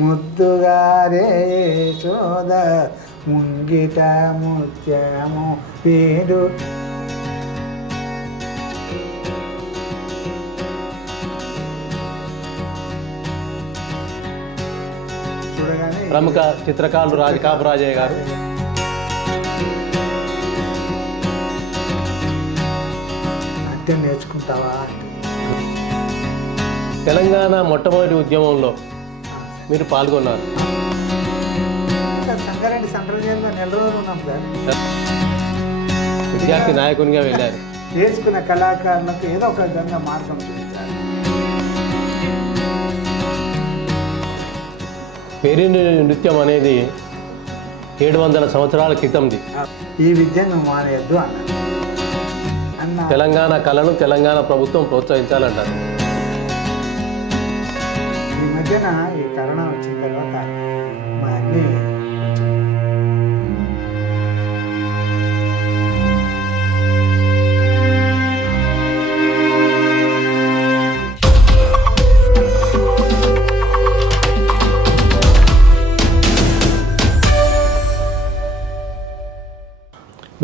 ముద్దుగారే యశోద ముంగిట ముత్యము పేరు. చూడగానే ప్రముఖ చిత్రకారులు కాపరాజయ్య గారు. నాట్యం నేర్చుకుంటావా అంటే తెలంగాణ మొట్టమొదటి ఉద్యమంలో మీరు పాల్గొన్నారు. సంగారెడ్డి సెంట్రల్ జైల్లో నెల రోజులు ఉన్నాం సార్. విద్యార్థి నాయకునిగా వెళ్ళారు. నేర్చుకున్న కళాకారులకు ఏదో ఒక విధంగా మార్గం చూపించాలి. పేరిణి నృత్యం అనేది 700 సంవత్సరాల క్రితంది. ఈ విద్యను మానేయద్దు అన్న తెలంగాణ కళను తెలంగాణ ప్రభుత్వం ప్రోత్సహించాలంటారు. ఈ మధ్యన ఈ కరోనా వచ్చిన తర్వాత మా అన్ని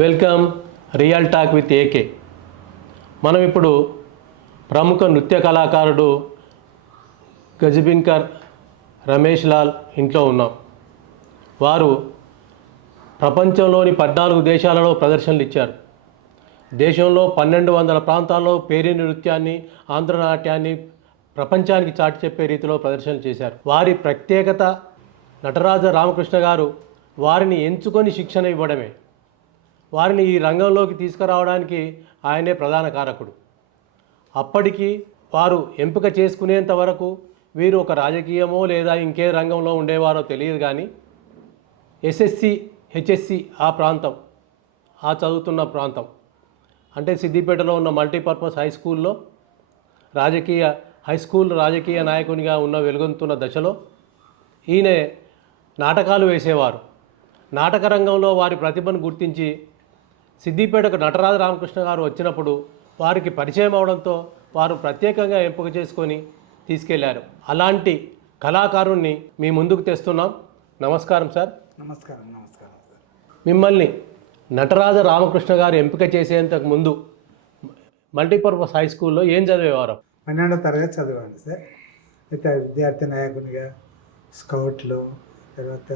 welcome real talk with AK. మనం ఇప్పుడు ప్రముఖ నృత్య కళాకారుడు గజబిన్కర్ రమేష్ లాల్ ఇంట్లో ఉన్నాం. వారు ప్రపంచంలోని 14 దేశాలలో ప్రదర్శనలు ఇచ్చారు. దేశంలో 1200 ప్రాంతాల్లో పేరిణి నృత్యాన్ని, ఆంధ్రనాట్యాన్ని ప్రపంచానికి చాటి చెప్పే రీతిలో ప్రదర్శనలు చేశారు. వారి ప్రత్యేకత నటరాజ రామకృష్ణ గారు వారిని ఎంచుకొని శిక్షణ ఇవ్వడమే. వారిని ఈ రంగంలోకి తీసుకురావడానికి ఆయనే ప్రధాన కారకుడు. అప్పటికి వారు ఎంపిక చేసుకునేంత వరకు వీరు ఒక రాజకీయమో లేదా ఇంకే రంగంలో ఉండేవారో తెలియదు. కానీ ఎస్ఎస్సి హెచ్ఎస్సి ఆ ప్రాంతం, ఆ చదువుతున్న ప్రాంతం అంటే సిద్దిపేటలో ఉన్న మల్టీపర్పస్ హై స్కూల్లో రాజకీయ నాయకునిగా వెలుగొందుతున్న దశలో ఈయన నాటకాలు వేసేవారు. నాటక రంగంలో వారి ప్రతిభను గుర్తించి సిద్దిపేటకు నటరాజ రామకృష్ణ గారు వచ్చినప్పుడు వారికి పరిచయం అవడంతో వారు ప్రత్యేకంగా ఎంపిక చేసుకొని తీసుకెళ్లారు. అలాంటి కళాకారుణ్ణి మీ ముందుకు తెస్తున్నాం. నమస్కారం సార్. నమస్కారం. నమస్కారం సార్. మిమ్మల్ని నటరాజ రామకృష్ణ గారు ఎంపిక చేసేంతకు ముందు మల్టీపర్పస్ హై స్కూల్లో ఏం చదివేవారు? 12వ తరగతి చదివాను సార్. అయితే విద్యార్థి నాయకునిగా స్కౌట్లో, తర్వాత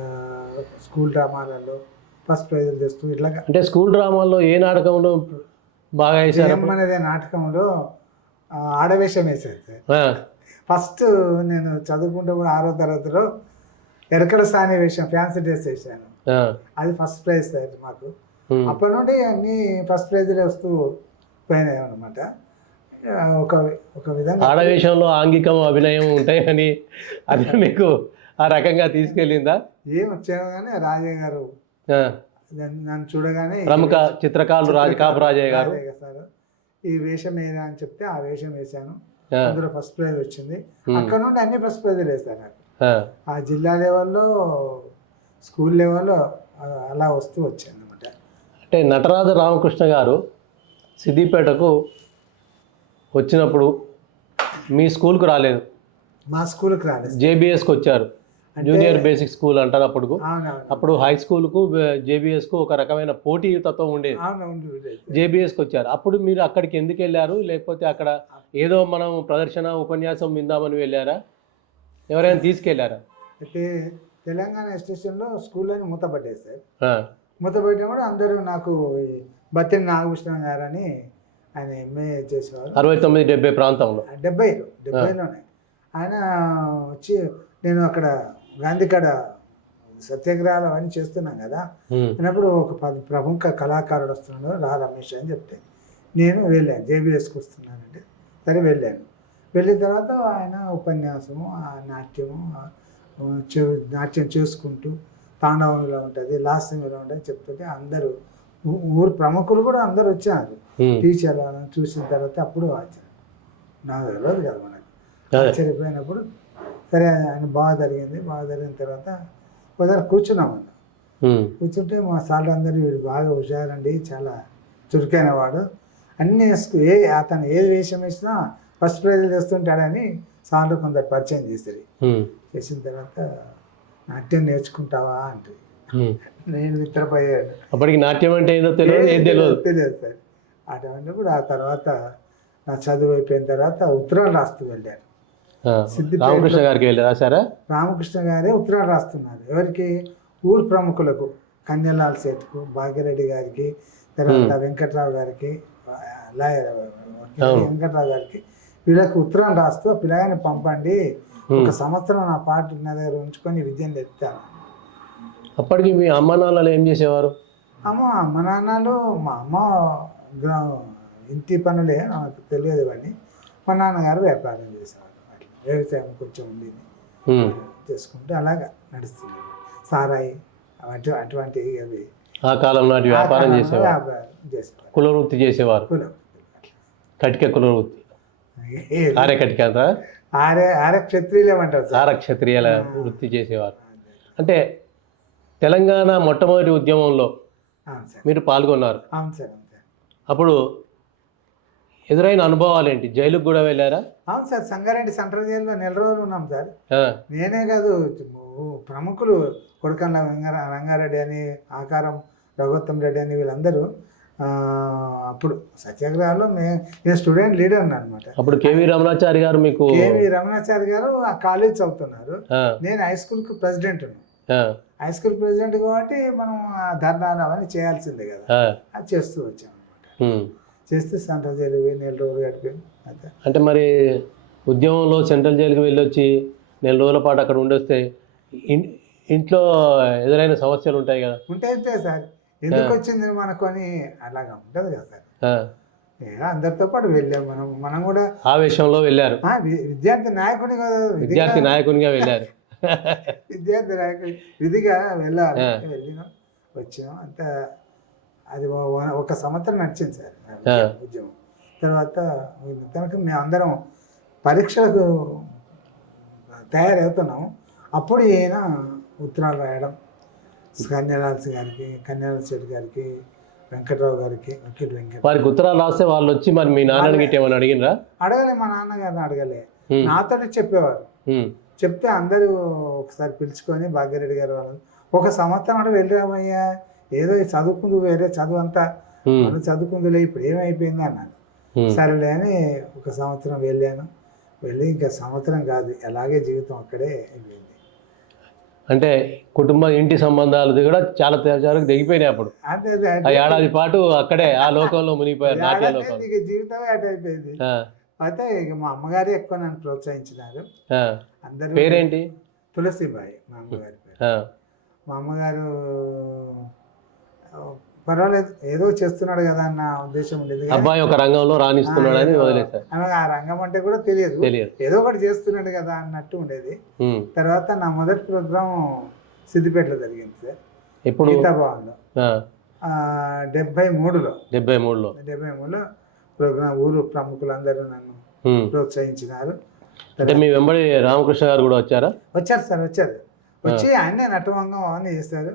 స్కూల్ డ్రామాలలో ఫస్ట్ ప్రైజులు తెస్తూ ఇట్లా. అంటే స్కూల్ డ్రామాల్లో ఏ నాటకంలో బాగా వేసారు? అనేది నాటకంలో ఆడవేషం వేసాను సార్. ఫస్ట్ నేను చదువుకుంటే కూడా 6వ తరగతిలో ఎరకల సాని వేషం, ఫ్యాన్సీ డ్రెస్ వేసాను. అది ఫస్ట్ ప్రైజ్ సార్ మాకు. అప్పటి నుండి అన్ని ఫస్ట్ ప్రైజులు వస్తూ పోయినాయి అనమాట. ఒక విధంగా ఆడవేషంలో ఆంగికం, అభినయం ఉంటాయని అది మీకు ఆ రకంగా తీసుకెళ్ళిందా? ఏం వచ్చాను కానీ రాజయ్య గారు నన్ను చూడగానే, ప్రముఖ చిత్రకారులు కాపరాజయ్య గారు సార్ ఈ వేషం వేయరా అని చెప్తే ఆ వేషం వేశాను. అందులో ఫస్ట్ ప్రైజ్ వచ్చింది. అక్కడ నుండి అన్ని ఫస్ట్ ప్రైజులు వేస్తాను నాకు. ఆ జిల్లా లెవెల్లో, స్కూల్ లెవెల్లో అలా వస్తూ వచ్చాను అనమాట. అంటే నటరాజ రామకృష్ణ గారు సిద్దిపేటకు వచ్చినప్పుడు మీ స్కూల్కు రాలేదు. మా స్కూల్కి రాలేదు, జేబీఎస్కి వచ్చారు. జూనియర్ బేసిక్ స్కూల్ అంటారు అప్పుడు. అప్పుడు హై స్కూల్కు జేబీఎస్కు ఒక రకమైన పోటీ తత్వం ఉండేది. జేబీఎస్కి వచ్చారు. అప్పుడు మీరు అక్కడికి ఎందుకు వెళ్ళారు? లేకపోతే అక్కడ ఏదో మనం ప్రదర్శన, ఉపన్యాసం విందామని వెళ్ళారా? ఎవరైనా తీసుకెళ్లారా? అయితే తెలంగాణ స్టేషన్లో స్కూల్లోని మూతపడ్డాయి సార్. మూతపడ్డా కూడా అందరూ నాకు బత్తిని నాగభూషణం గారని ఆయన ఎంఏ చేసేవారు. 69-70 ప్రాంతంలో, 70లోనే ఆయన వచ్చి, నేను అక్కడ గాంధీకాడ సత్యాగ్రహాలు అవన్నీ చేస్తున్నాం కదా అన్నప్పుడు ఒక ప్రముఖ కళాకారుడు వస్తున్నాడు, రా రమేష్ అని చెప్తే నేను వెళ్ళాను. జేబీఎస్కి వస్తున్నానంటే సరే వెళ్ళాను. వెళ్ళిన తర్వాత ఆయన ఉపన్యాసము, ఆ నాట్యం చేసుకుంటూ తాండవంలో ఉంటుంది, లాస్యంలో ఉంటుంది చెప్తుంటే అందరూ ఊరు ప్రముఖులు కూడా అందరు వచ్చారు. టీచర్ చూసిన తర్వాత అప్పుడు నాకు తెలియదు కదా మనకు. ఆశ్చర్యపోయినప్పుడు సరే ఆయన బాగా జరిగిన తర్వాత ఒకసారి కూర్చున్నామన్న. కూర్చుంటే మా సార్లు అందరూ వీడు బాగా హుషారండి, చాలా చురుకైన వాడు, అన్ని అతను ఏది వేషం వేసినా ఫస్ట్ ప్రైజ్లు తెస్తుంటాడని సార్లు కొందరు పరిచయం చేసేది. ఉమ్, చేసిన తర్వాత నాట్యం నేర్చుకుంటావా అంటే ఉమ్. నేను నిద్రపోయాను. అప్పటికి నాట్యం అంటే ఏదో తెలియదు, ఏం తెలియదు. తెలియదు సార్. అటువంటిప్పుడు ఆ తర్వాత నా చదువు అయిపోయిన తర్వాత ఉత్తరాలు రాస్తూ వెళ్ళాను. ఆ, సిద్దిపేటలో రామకృష్ణ గారికి వెళ్ళి రాశారా? రామకృష్ణ గారే ఉత్తరాలు రాస్తున్నారు. ఎవరికి? ఊరు ప్రముఖులకు, కన్యలాల్ సేట్కు, భాగ్యరెడ్డి గారికి, తర్వాత వెంకట్రావు గారికి, లాయర్ వెంకట్రావు గారికి, వీళ్ళకి ఉత్తరాలు రాస్తూ పిల్లగాని పంపండి, ఒక సంవత్సరం నా పాట నా దగ్గర ఉంచుకొని విద్యను తెస్తాను. అప్పటికి మీ అమ్మ నాన్నలు ఏం చేసేవారు? అమ్మ నాన్నలు, మా అమ్మ ఇంటి పనులే, నాకు తెలియదు ఇవన్నీ. మా నాన్నగారు వ్యాపారం చేసేవారు. అట్లా వ్యవసాయం కొంచెం ఉండేది, చేసుకుంటూ అలాగా నడుస్తుంది. సారాయి అటువంటి అవి ఆ కాలం నాటి వ్యాపారం చేసేవారు, వ్యాపారం చేసేవారు. కుల వృత్తి చేసేవారు. కటిక కుల వృత్తి, ఆర్య కటిక అంతా, ఆరే క్షత్రియులు ఏమంటారు సార్. ఆర క్షత్రియుల వృత్తి చేసేవారు. అంటే తెలంగాణ మొట్టమొదటి ఉద్యమంలో అవును సార్. మీరు పాల్గొన్నారు. అవును సార్. అవును సార్. అప్పుడు ఎదురైన అనుభవాలు ఏంటి? జైలుకు కూడా వెళ్ళారా? అవును సార్. సంగారెడ్డి సెంట్రల్ జైల్లో 4 రోజులు ఉన్నాం సార్. ఆ, నేనే కాదు, ప్రముఖులు కొడకండ్ల రంగారెడ్డి అని, ఆకారం రఘుత్తం రెడ్డి అని, వీళ్ళందరూ అప్పుడు సత్యాగ్రహాల్లో నేను స్టూడెంట్ లీడర్ అనమాట. అప్పుడు కేవీ రమణాచారి గారు మీకు కేవీ రమణాచారి గారు ఆ కాలేజ్ చదువుతున్నారు. ఆ, నేను హై స్కూల్కి ప్రెసిడెంట్. ఆ, హై స్కూల్ ప్రెసిడెంట్ కాబట్టి మనం ధర్నాలు అవన్నీ చేయాల్సిందే కదా, ఆ, అది చేస్తూ వచ్చాం అనమాట. ఉమ్. చేస్తే సెంట్రల్ జైలు పోయి 4 రోజులు గడిపాను. అంతే. అంటే మరి ఉద్యమంలో సెంట్రల్ జైలుకి వెళ్ళొచ్చి 4 రోజుల పాటు అక్కడ ఉండొస్తే ఇంట్లో ఎదురైన సమస్యలు ఉంటాయి కదా? ఉంటాయి సార్. ఎందుకు వచ్చింది మనకొని అలాగా ఉంటుంది కదా సార్. ఆ, అందరితో పాటు వెళ్ళాం మనం కూడా. ఆవేశంలో వెళ్ళారు, విద్యార్థి నాయకుని కదా, విద్యార్థి నాయకునిగా వెళ్ళారు. విద్యార్థి నాయకుని విధిగా వెళ్ళాలి. వెళ్ళినాం, వచ్చినాం. అంత అది 1 సంవత్సరం నడిచింది సార్ ఉద్యమం. తర్వాత తనకు మేము అందరం పరీక్షలకు తయారవుతున్నాము. అప్పుడు ఈయన ఉత్తరాలు రాయడం, కన్యలాల్ గారికి, కన్యలాల్ శెట్టి గారికి, వెంకట్రావు గారికి, వకీల్ వెంకట. వారికి ఉత్తరాలు రాస్తే వాళ్ళు వచ్చి మరి మీ నాన్నని గిట్ట ఏమని అడిగినరా? అడగలే, మా నాన్నగారిని అడగలే, నాతో చెప్పేవారు. చెప్తే అందరూ ఒకసారి పిలుచుకొని భాగ్యరెడ్డి గారు వాళ్ళు 1 సంవత్సరం అంటే వెళ్ళిరామయ్యా, ఏదో చదువుకుందు, వేరే చదువు అంతా మనం చదువుకుందులే, ఇప్పుడు ఏమైపోయింది అన్నాను. సరేలే అని 1 సంవత్సరం వెళ్ళాను. వెళ్ళి ఇంకా సంవత్సరం కాదు, అలాగే జీవితం అక్కడే అయిపోయింది. అంటే ఇంటి సంబంధాలు కూడా చాలా దిగిపోయినాయి అప్పుడు. అంతే, ఆ ఏడాది పాటు అక్కడే ఆ లోకంలో మునిగిపోయారు, నాట్య లోకంలో. జీవితమే అటు అయిపోయింది. అయితే ఇక మా అమ్మగారు ఎక్కువ నన్ను ప్రోత్సహించినారు. అందరూ. పేరేంటి? తులసిబాయి మా అమ్మగారి పేరు. మా అమ్మగారు పర్వాలేదు, ఏదో చేస్తున్నాడు కదా అన్న ఉద్దేశం ఉండేది. అబ్బాయి ఒక రంగంలో రాణిస్తున్నాడని వదిలేశారు. ఆ రంగం అంటే కూడా తెలియదు, ఏదో ఒకటి చేస్తున్నాడు కదా అన్నట్టు ఉండేది. తర్వాత నా మొదటి ప్రోగ్రాం సిద్దిపేటలో జరిగింది సార్. ఎప్పుడు? గీతాభవన్లో 73లో ప్రోగ్రాం. ఊరు ప్రముఖులందరూ నన్ను ప్రోత్సహించినారు. అంటే మీ వెంబడి రామకృష్ణ గారు కూడా వచ్చారా? వచ్చారు సార్, వచ్చి ఆయనే నటవంగం అవన్నీ చేస్తారు.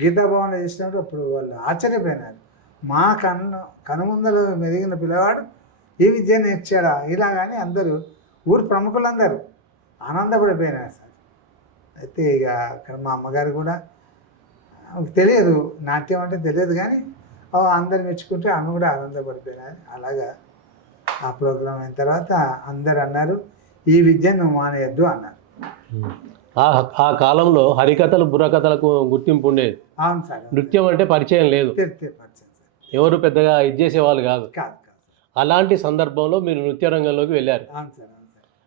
గీతాభవన్లో చేసినప్పుడు అప్పుడు వాళ్ళు ఆశ్చర్యపోయినారు. మా కనుముందలు మెరిగిన పిల్లవాడు ఈ విద్య నేర్చాడా ఇలాగాని అందరూ, ఊరు ప్రముఖులందరూ ఆనందపడిపోయినారు సార్. అయితే ఇక అక్కడ మా అమ్మగారు కూడా తెలియదు, నాట్యం అంటే తెలియదు, కానీ అందరు మెచ్చుకుంటే ఆమె కూడా ఆనందపడిపోయినారు. అలాగా ఆ ప్రోగ్రాం అయిన తర్వాత అందరు అన్నారు, ఈ విద్యను నువ్వు మానేయద్దు అన్నారు. ఆ కాలంలో హరికథలు, బుర్రకథలకు గుర్తింపు ఉండేది. అవును సార్. నృత్యం అంటే పరిచయం లేదు, ఎవరు పెద్దగా చేసేవాళ్ళు కాదు. అలాంటి సందర్భంలో మీరు నృత్య రంగంలోకి వెళ్ళారు.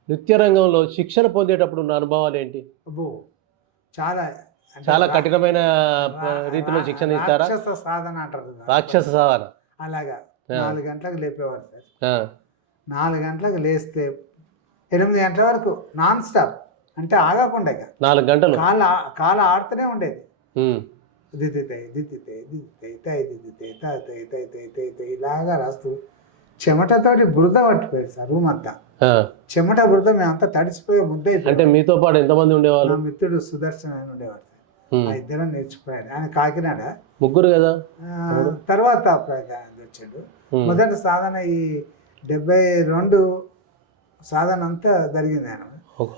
నృత్య రంగంలో శిక్షణ పొందేటప్పుడు ఉన్న అనుభవాలు ఏంటి? చాలా కఠినమైన రీతిలో శిక్షణ ఇస్తారా? రాక్షస సాధన అంటారు. రాక్షస సాధన. అలాగా 4 గంటలకు లేపేవారు సార్. 4 గంటలకు లేస్తే 8 గంటల వరకు నాన్ స్టాప్, అంటే ఆగకుండా 4 గంటలు కాలు ఆడుతూనే ఉండేది. ఇలాగా రాస్తూ చెమటతోటి బురద పట్టిపోయారు సార్. రూమ్ అంతా చెమట బురద, మేమంతా తడిసిపోయే ముద్ద. అంటే మీతో పాటు ఎంతమంది ఉండేవాళ్ళు? నా మిత్రుడు సుదర్శన్ అని ఉండేవాడు సార్. ఆ ఇద్దరం నేర్చుకున్నాడు. ఆయన కాకినాడ. ముగ్గురు కదా. తర్వాత వచ్చాడు. మొదటి సాధన ఈ 72 సాధన అంతా జరిగింది ఆయన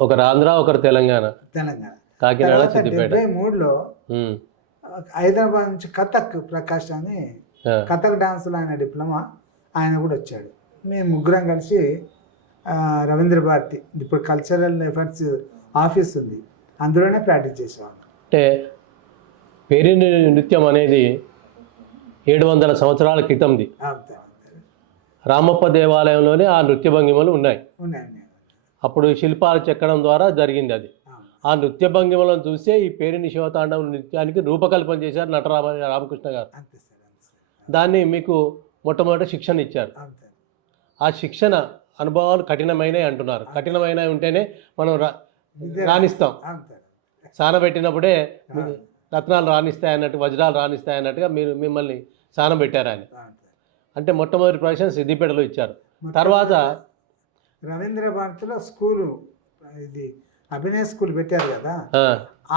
ఒకరు ఆంధ్ర ఒకరు తెలంగాణ, తెలంగాణ. కాకినాడ, తర్వాత సిద్దిపేట. 73లో హైదరాబాద్ నుంచి కథక్ ప్రకాష్ అని కథక్ డాన్స్లో ఆయన డిప్లొమా, ఆయన కూడా వచ్చాడు. మేము ముగ్గురం కలిసి రవీంద్ర భారతి ఇప్పుడు కల్చరల్ ఎఫర్ట్స్ ఆఫీస్ ఉంది, అందులోనే ప్రాక్టీస్ చేసేవాళ్ళం. అంటే పేరిణి నృత్యం అనేది 700 సంవత్సరాల క్రితంది. అంతే రామప్ప దేవాలయంలోనే ఆ నృత్య భంగిమలు ఉన్నాయి. ఉన్నాయండి. అప్పుడు శిల్పాలు చెక్కడం ద్వారా జరిగింది అది. ఆ నృత్య భంగిమలను చూసే ఈ పేరిణి శివతాండవ నృత్యానికి రూపకల్పన చేశారు రామకృష్ణ గారు. అంతే సార్, అంతే సార్. దాన్ని మీకు మొట్టమొదటి శిక్షణ ఇచ్చారు. అంతే. ఆ శిక్షణ అనుభవాలు కఠినమైనవి అంటున్నారు. కఠినమైనవి ఉంటేనే మనం రాణిస్తాం. అంతే. సానబెట్టినప్పుడే రత్నాలు రాణిస్తాయి అన్నట్టు, వజ్రాలు రాణిస్తాయి అన్నట్టుగా మిమ్మల్ని సానబెట్టారు ఆయన. అంటే మొట్టమొదటి ప్రదర్శన సిద్దిపేటలో ఇచ్చారు. తర్వాత రవీంద్ర భారతిలో స్కూలు, ఇది అభినయ స్కూల్ పెట్టారు కదా,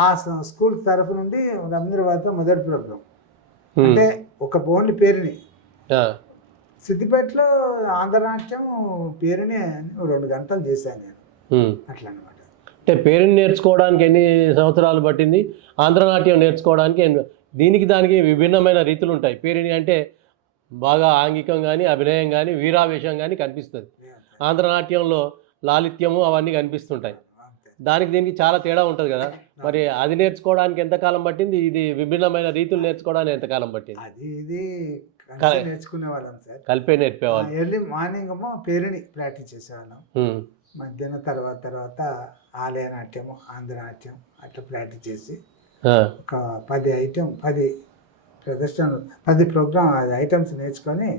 ఆ స్కూల్ తరఫు నుండి రవీంద్ర భారతిలో మొదటి ప్రోగ్రాం. అంటే ఒక ఓన్లీ పేరుని సిద్దిపేటలో ఆంధ్రనాట్యం పేరుని 2 గంటలు చేశాను నేను. అట్లా అనమాట. అంటే పేరుని నేర్చుకోవడానికి ఎన్ని సంవత్సరాలు పట్టింది? ఆంధ్రనాట్యం నేర్చుకోవడానికి దీనికి దానికి విభిన్నమైన రీతులు ఉంటాయి. పేరుని అంటే బాగా ఆంగికం కానీ, అభినయం కానీ, వీరావేశం కానీ కనిపిస్తుంది. ఆంధ్రనాట్యంలో లాలిత్యము అవన్నీ కనిపిస్తుంటాయి. దానికి దీనికి చాలా తేడా ఉంటుంది కదా. మరి అది నేర్చుకోవడానికి ఎంతకాలం పట్టింది? ఇది విభిన్నమైన రీతులు నేర్చుకోవడానికి ఎంతకాలం పట్టింది? అది ఇది నేర్చుకునే వాళ్ళం సార్. కలిపే నేర్పేవాళ్ళు. ఎర్లీ మార్నింగ్ ఏమో పేరుని ప్రాక్టీస్ చేసేవాళ్ళం. మధ్యాహ్నం తర్వాత ఆలయనాట్యము, ఆంధ్రనాట్యం అట్లా ప్రాక్టీస్ చేసి ఒక 10 ప్రదర్శనలు, 10 ప్రోగ్రామ్ ఐటమ్స్ నేర్చుకొని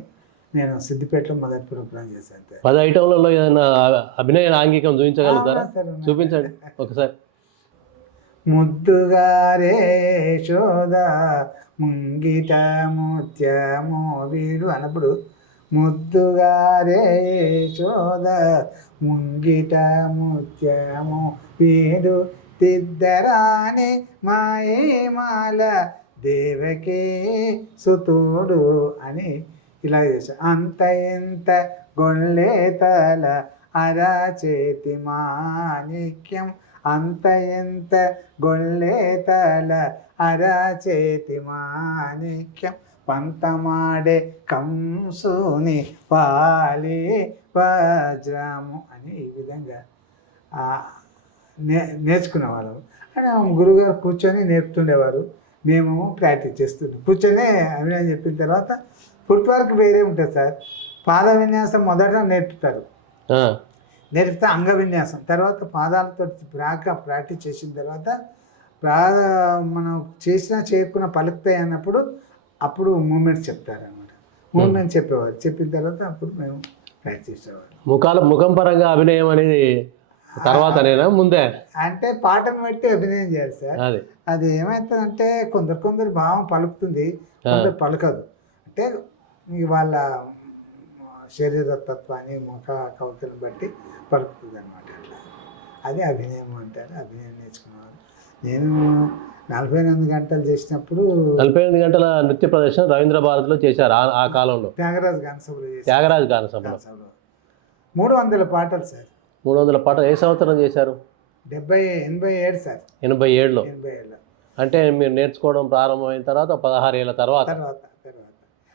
నేను సిద్దిపేటలో మొదటి ప్రోగ్రాం చేశాను. 10 ఐటమ్లలో ఏదైనా అభినయ ఆంగికం చూపించగలుగుతారా? చూపించండి ఒకసారి. ముద్దుగారే శోద ముంగిట ముత్యము వీడు అన్నప్పుడు, ముద్దుగారే శోద ముంగిట ముత్యము వీడు తిద్దరాని మాయేమాల దేవకే సుతుడు అని ఇలా చేశా. అంత ఎంత గొళ్ళేతల అరచేతి మాణిక్యం, అంత ఎంత గొళ్ళేతల అరచేతి మాణిక్యం, పంతమాడే కంసుని పాలి వజ్రము అని ఈ విధంగా నేర్చుకునేవాళ్ళము. అని గురుగారు కూర్చొని నేర్పుతుండేవారు, మేము ప్రాక్టీస్ చేస్తుండే కూర్చొని అభినయం చెప్పిన తర్వాత ఫుట్ వర్క్ వేరే ఉంటుంది సార్. పాద విన్యాసం మొదట నేర్పుతారు, నేర్పితే అంగ విన్యాసం, తర్వాత పాదాలతో ప్రాక్టీస్ చేసిన తర్వాత మనం చేయకున్న పలుకుతాయి అన్నప్పుడు అప్పుడు మూమెంట్స్ చెప్తారు అనమాట. మూమెంట్స్ చెప్పేవారు, చెప్పిన తర్వాత అప్పుడు మేము ప్రాక్టీస్ చేసేవారు. ముఖం పరంగా అభినయం అనేది తర్వాతనేనా ముందే? అంటే పాటను బట్టి అభినయం చేయాలి సార్. అది ఏమవుతుందంటే కొందరు భావం పలుకుతుంది, కొందరు పలకదు. అంటే వాళ్ళ శరీరతత్వాన్ని, ముఖ కవతలను బట్టి పలుకుతుంది అనమాట. అది అభినయం అంటారు. అభినయం నేర్చుకునేవారు. నేను 48 గంటలు చేసినప్పుడు 48 గంటల నృత్య ప్రదర్శన రవీంద్ర భారతిలో చేశారు. ఆ కాలంలో త్యాగరాజు గాన సభలో 300 పాటలు సార్. 300 పాటలు ఏ సంవత్సరం చేశారు? 87 సార్. 87లో. అంటే మీరు నేర్చుకోవడం ప్రారంభమైన తర్వాత 16 ఏళ్ళ తర్వాత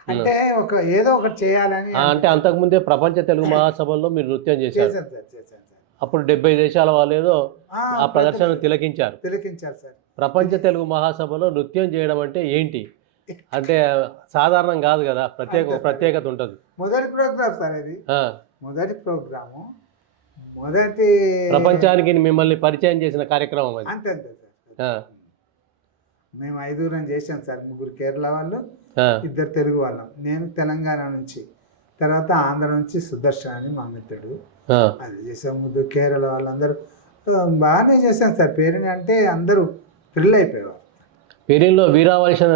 అంటే ఏదో ఒకటి చేయాలని. అంటే అంతకుముందే ప్రపంచ తెలుగు మహాసభల్లో మీరు నృత్యం చేశారు. అప్పుడు 70 దేశాల వాళ్ళు ఏదో ఆ ప్రదర్శన తిలకించారు సార్. ప్రపంచ తెలుగు మహాసభలో నృత్యం చేయడం అంటే ఏంటి అంటే సాధారణం కాదు కదా, ప్రత్యేకత ఉంటుంది. మొదటి ప్రోగ్రామ్ సార్ ఇది. మొదటి ప్రోగ్రాము, ప్రపంచానికి మిమ్మల్ని పరిచయం చేసిన కార్యక్రమం అది. అంతే సార్. మేము 5 చేసాం సార్. 3 కేరళ వాళ్ళు, 2 తెలుగు వాళ్ళం. నేను తెలంగాణ నుంచి, తర్వాత ఆంధ్ర నుంచి సుదర్శన్ అని మా మిత్రుడు, అది చేసాం. 3 కేరళ వాళ్ళందరూ బాగానే చేశాను సార్. పేరుని అంటే అందరూ థ్రిల్ అయిపోయేవారు. పేరులో వీరావేశం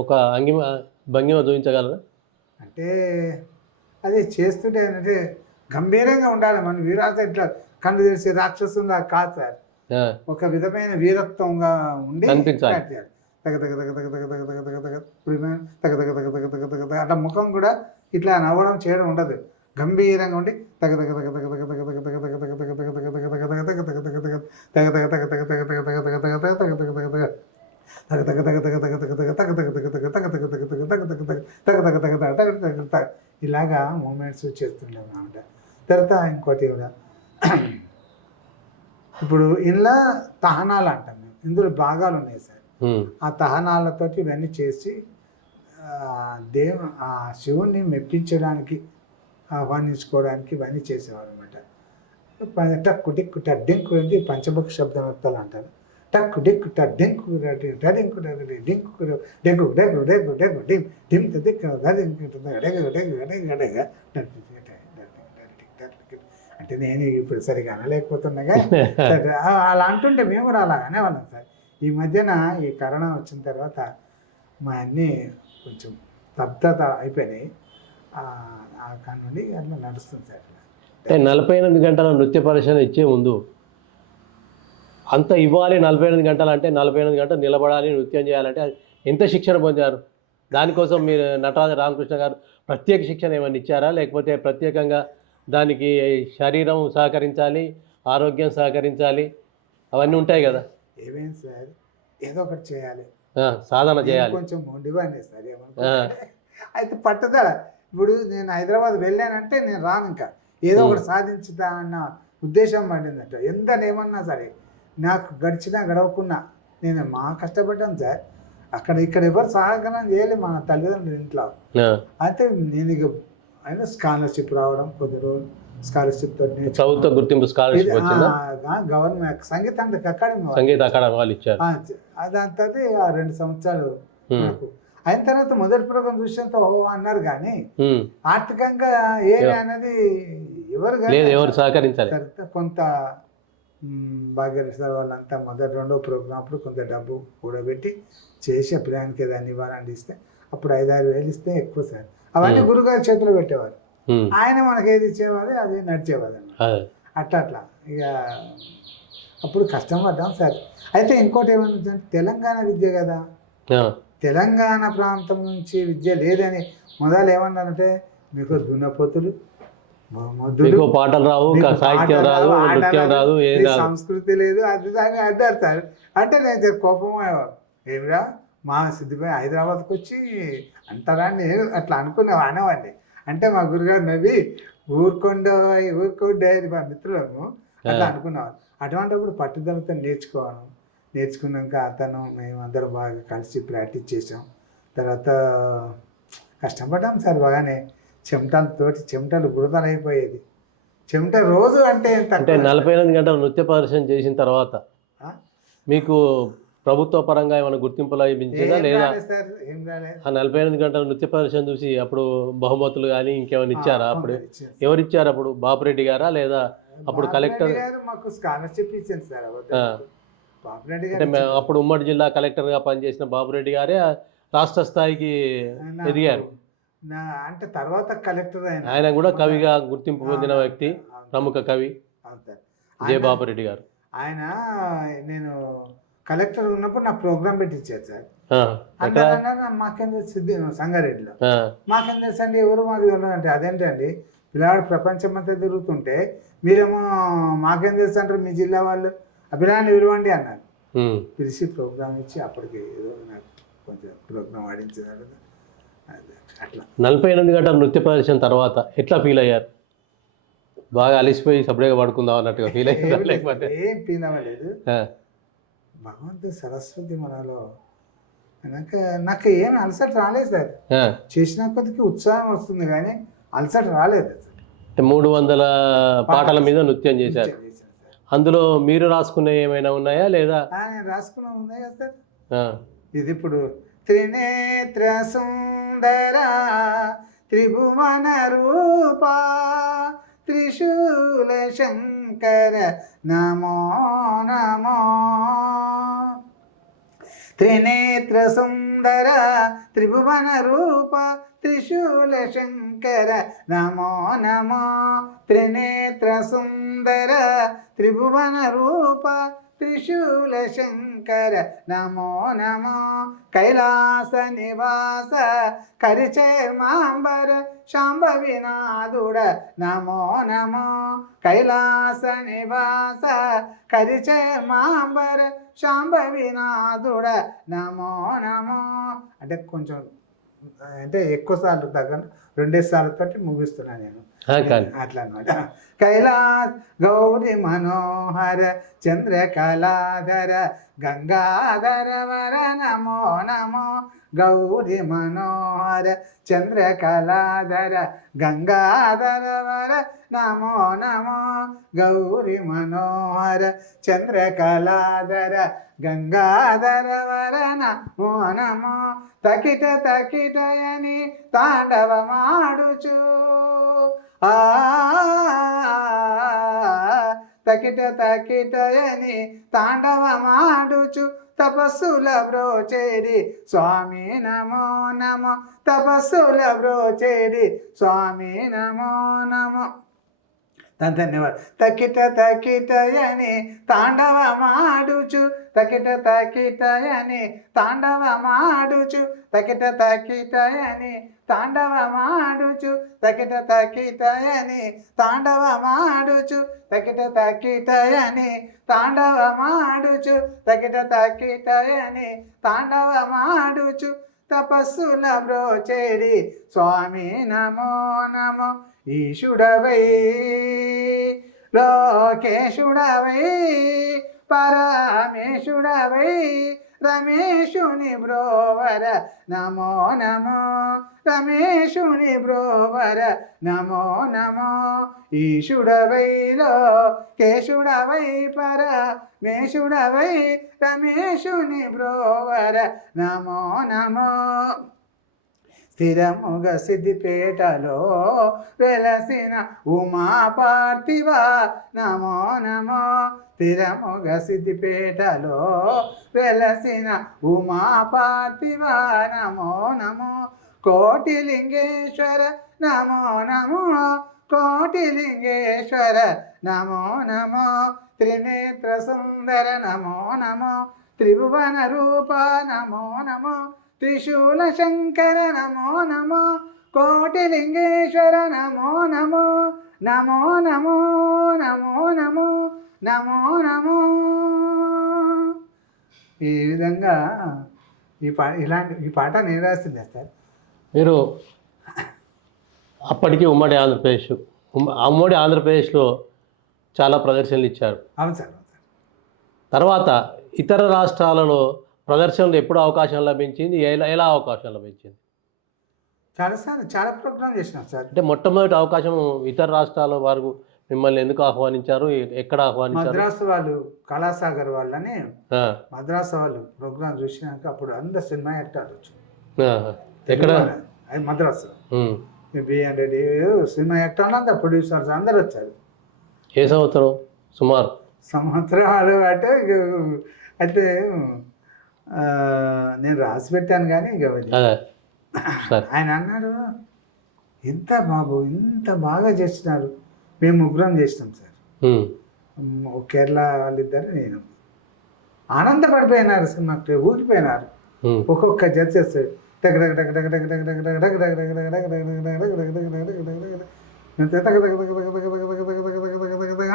ఒక భంగిమ చూపించగలరా? అంటే అది చేస్తుంటే అంటే గంభీరంగా ఉండాలి. మన వీరాస ఇట్లా కన్ను తెరిచి రాక్షసులా కాదు సార్. ఒక విధమైన వీరత్వంగా ఉండి అట్లా ముఖం కూడా ఇట్లా నవ్వడం చేయడం ఉండదు. గంభీరంగా ఉండి ఇలాగా మూమెంట్స్ చేస్తుండేవి అన్నమాట. తర్వాత ఇంకోటి కూడా ఇప్పుడు ఇలా తహనాలు అంటాం మేము, ఇందులో భాగాలు ఉన్నాయి సార్. ఆ తహనాలతోటి ఇవన్నీ చేసి ఆ శివుణ్ణి మెప్పించడానికి ఆహ్వానించుకోవడానికి ఇవన్నీ చేసేవారు అనమాట. టక్కు టిక్కు టడ్డింకు అంటే పంచముఖ శబ్దమర్థాలు అంటారు. టక్కు టిక్కు టడ్డింకు టడింకు డింకు డెగ్గు డెగ్గు డెగ్గు డెగ్గు డిమ్ డిమ్ దిక్కు డెగ్గు డెగ్గు డెగ్గు డెగ అంటే నేను ఇప్పుడు సరిగా అనలేకపోతున్నాగా అలా అంటుంటే మేము కూడా అలా అనేవాళ్ళం సార్. ఈ మధ్యన ఈ కరోనా వచ్చిన తర్వాత మా అన్నీ కొంచెం స్తబ్దత అయిపోయినాయి. కాని నుండి అట్లా నడుస్తుంది సార్. 48 గంటల నృత్య పరిశీలన ఇచ్చే ముందు అంత ఇవ్వాలి, 48 గంటలు అంటే 48 గంటలు నిలబడాలి, నృత్యం చేయాలంటే ఎంత శిక్షణ పొందారు? దానికోసం మీరు నటరాజ రామకృష్ణ గారు ప్రత్యేక శిక్షణ ఏమైనా ఇచ్చారా? లేకపోతే ప్రత్యేకంగా దానికి శరీరం సహకరించాలి, ఆరోగ్యం సహకరించాలి, అవన్నీ ఉంటాయి కదా? ఏమేమి సార్, ఏదో ఒకటి చేయాలి, సాధన చేయాలి. కొంచెం మొండివాడిని సార్ అయితే పట్టుదల. ఇప్పుడు నేను హైదరాబాద్ వెళ్ళానంటే నేను రాను, ఇంకా ఏదో ఒకటి సాధించుతా అన్న ఉద్దేశం పడిందట. ఏమన్నా సరే నాకు గడిచినా గడవకున్నా నేను కష్టపడ్డాను సార్. ఇక్కడ ఎవరు సహకారం చేయలేదు మన తల్లిదండ్రుల ఇంట్లో. అయితే నేను ఇక అయినా స్కాలర్షిప్ రావడం, కొద్ది రోజులు స్కాలర్షిప్ తోటి ప్రభుత్వ గుర్తింపు స్కాలర్షిప్ గవర్నమెంట్ సంగీత అకాడమీ వాళ్ళు ఇచ్చారు. దాని తర్వాత 2 సంవత్సరాలు అయిన తర్వాత మొదటి ప్రోగ్రాం చూసేంత అన్నారు, కానీ ఆర్థికంగా ఏమి అనేది ఎవరు సహకరించాలి. కొంత భాగ్యరేశ్వర వాళ్ళంతా మొదటి 2వ ప్రోగ్రాం అప్పుడు కొంత డబ్బు కూడబెట్టి చేసి పిల్లానికి ఏదైనా ఇవ్వాలని ఇస్తే అప్పుడు 5-6 వేలు ఇస్తే ఎక్కువ సార్. అవన్నీ గురుగారి చేతిలో పెట్టేవారు, ఆయన మనకి ఏది ఇచ్చేవారు అది నడిచేవారు అట్లా. ఇక అప్పుడు కష్టపడ్డాం సార్. అయితే ఇంకోటి ఏమన్నా తెలంగాణ విద్య కదా, తెలంగాణ ప్రాంతం నుంచి విద్య లేదని మొదలు ఏమన్నారంటే మీకు దున్నపోతులు, పాటలు రావు, సాహిత్యం రాదు, నృత్యం రాదు, సంస్కృతి లేదు, అది దాన్ని అడ్డారు సార్. అంటే నేను కోపం ఏమిరా మా సిద్ధిపోయి హైదరాబాద్కి వచ్చి అంటారా నేను అట్లా అనేవాడిని. అంటే మా గురుగారు నవ్వి ఊరుకోండే మా మిత్రులను అట్లా అనుకునేవారు. అటువంటిప్పుడు పట్టుదలతో నేర్చుకున్నాక మేమందరం బాగా కలిసి ప్రాక్టీస్ చేసాం. తర్వాత కష్టపడ్డాం సార్ బాగానే. చెమటలు బురదలు అయిపోయేది. చెమట రోజు అంటే 48 గంటల నృత్య ప్రదర్శన చేసిన తర్వాత మీకు ప్రభుత్వ పరంగా ఏమైనా గుర్తింపు లభించిందా లేదా? ఆ 48 గంటల నృత్య ప్రదర్శన చూసి అప్పుడు బహుమతులు కానీ ఇంకేమైనా ఇచ్చారా? అప్పుడు ఎవరు ఇచ్చారు? అప్పుడు బాపురెడ్డి గారా లేదా అప్పుడు కలెక్టర్? మాకు స్కాలర్షిప్ ఇచ్చింది సార్. అంటే అప్పుడు ఉమ్మడి జిల్లా కలెక్టర్గా పనిచేసిన బాపురెడ్డి గారే రాష్ట్ర స్థాయికి ఎదిగారు. అంటే తర్వాత కలెక్టర్ ఆయన కూడా కవిగా గుర్తింపు పొందిన వ్యక్తి, ప్రముఖ కవి జే బాపురెడ్డి గారు. ఆయన నేను కలెక్టర్ ఉన్నప్పుడు నా ప్రోగ్రామ్ పెట్టి ఇచ్చారు సార్. మాకేం తెలుసు సంగారెడ్డిలో, మాకేం తెలుసు అండి, ఎవరు మాకు అంటే అదేంటండి పిల్లాడు ప్రపంచం అంతా తిరుగుతుంటే మీరేమో మాకేం తెలుసు అంటారు, మీ జిల్లా వాళ్ళు ఆ పిల్లాడిని విలువండి అన్నారు. పిలిచి ప్రోగ్రామ్ ఇచ్చి అప్పటికి ఏదో నాకు కొంచెం ప్రోగ్రామ్ ఆడించారు. అట్లా 48 గంటల నృత్య ప్రదర్శన తర్వాత ఎట్లా ఫీల్ అయ్యారు? బాగా అలిసిపోయి సపరేట్గా పడుకుందాం అన్నట్టుగా ఫీల్ అయ్యారు? లేకపోతే ఏం ఫీల్ అవ్వలేదు. భగవంతుడు సరస్వతి మనలో నాకు ఏం అలసట రాలేదు సార్. చేసిన కొద్దికి ఉత్సాహం వస్తుంది కానీ అలసట రాలేదు సార్. 300 పాటల మీద నృత్యం చేశారు. అందులో మీరు రాసుకునే ఏమైనా ఉన్నాయా లేదా? నేను రాసుకున్నా ఉన్నాయి కదా సార్. ఇది ఇప్పుడు త్రినేత్ర సుందర త్రిభువన రూప త్రిశూల శంకర నమో నమో. త్రినేత్ర సుందర త్రిభువన రూప త్రిశూల శంకర నమో నమో. త్రినేత్ర సుందర త్రిభువన రూప త్రిశూల శంకర నమో నమో కైలాస నివాస కరిచేర్మాంబర శాంభవినాథుడ నమో నమో కైలాస నివాస కరిచేర్మాంబర శాంభవినాథుడ నమో నమో. అంటే కొంచెం అంటే ఎక్కువ సార్లు తగ్గ 2 సార్లతో ముగిస్తున్నా నేను అట్లా అనమాట. కైలాస్ గౌరి మనోహర చంద్రకళాధర గంగాధర వర నమో నమో గౌరి మనోహర చంద్రకళాధర గంగాధర వర నమో నమో గౌరి మనోహర చంద్రకళాధర గంగాధర వర నమో నమో. తకిట తకిటయని తాండవమాడుచు తకిట తకిటయని తాండవమాడుచు తపస్సుల బ్రోచేడి స్వామి నమో నమో తపస్సుల బ్రోచేడి స్వామి నమో నమో. ధన్యవాదాలు. తకిట తకిటయని తాండవమాడుచు తకిట తకిటయని తాండవమాడుచు తకిట తకిటయని తాండవమాడుచు తకిట తకిటయని తాండవమాడుచు తకిట తకిటయని తాండవమాడుచు తకిట తకిటయని తాండవమాడుచు తపస్సుల బ్రోచేడి స్వామి నమో నమో. ఈశుడవై లోకేశుడవై పరమేశుడవై రమేశుని బ్రోవర నమో నమో రమేశుని బ్రోవర నమో నమో. ఈశుడవై లోకేశుడవై పరమేశుడవై రమేశుని బ్రోవర నమో నమో. స్థిరముగ సిద్దిపేటలో వెలసిన ఉమా పార్థివ నమో నమో. స్థిరముగ సిద్దిపేటలో వెలసిన ఉమా పార్థివ నమో నమో. కోటిలింగేశ్వర నమో నమో కోటిలింగేశ్వర నమో నమో. త్రినేత్ర సుందర నమో నమో త్రిభువన రూప నమో నమో. త్రిశూల శంకర నమో నమో కోటిలింగేశ్వర నమో నమో నమో నమో నమో నమో నమో నమో. ఈ విధంగా ఈ పాట నేను రాసింది సార్. మీరు అప్పటికి ఉమ్మడి ఆంధ్రప్రదేశ్లో చాలా ప్రదర్శనలు ఇచ్చారు. అవును సార్. తర్వాత ఇతర రాష్ట్రాలలో ప్రదర్శనలు ఎప్పుడు అవకాశం లభించింది, ఎలా అవకాశం లభించింది? చాలాసార్లు చాలా ప్రోగ్రామ్ చేసినాం సార్. అంటే మొట్టమొదటి అవకాశం ఇతర రాష్ట్రాల వారు మిమ్మల్ని ఎందుకు ఆహ్వానించారు, ఎక్కడ ఆహ్వానించారు? మద్రాసు వాళ్ళు కళాసాగర్ వాళ్ళని మద్రాసు వాళ్ళు ప్రోగ్రామ్ చూసినాక అప్పుడు అందరు సినిమా యాక్టర్లు వచ్చారు. ఎక్కడ? మద్రాసు బిఎన్ రెడ్డి సినిమా యాక్టర్లు అందరు ప్రొడ్యూసర్స్ అందరు వచ్చారు. ఏ సంవత్సరం? సుమారు సంవత్సరాలు అంటే అయితే నేను రాసి పెట్టాను కానీ ఇక ఆయన అన్నాడు, ఎంత బాబు ఇంత బాగా చేస్తున్నారు. మేము ముగ్గురం చేసినాం సార్. కేరళ వాళ్ళిద్దరు నేను ఆనందపడిపోయినారు. సినిమాకి ఊగిపోయినారు. ఒక్కొక్క జడ్జ్ చేస్తాడు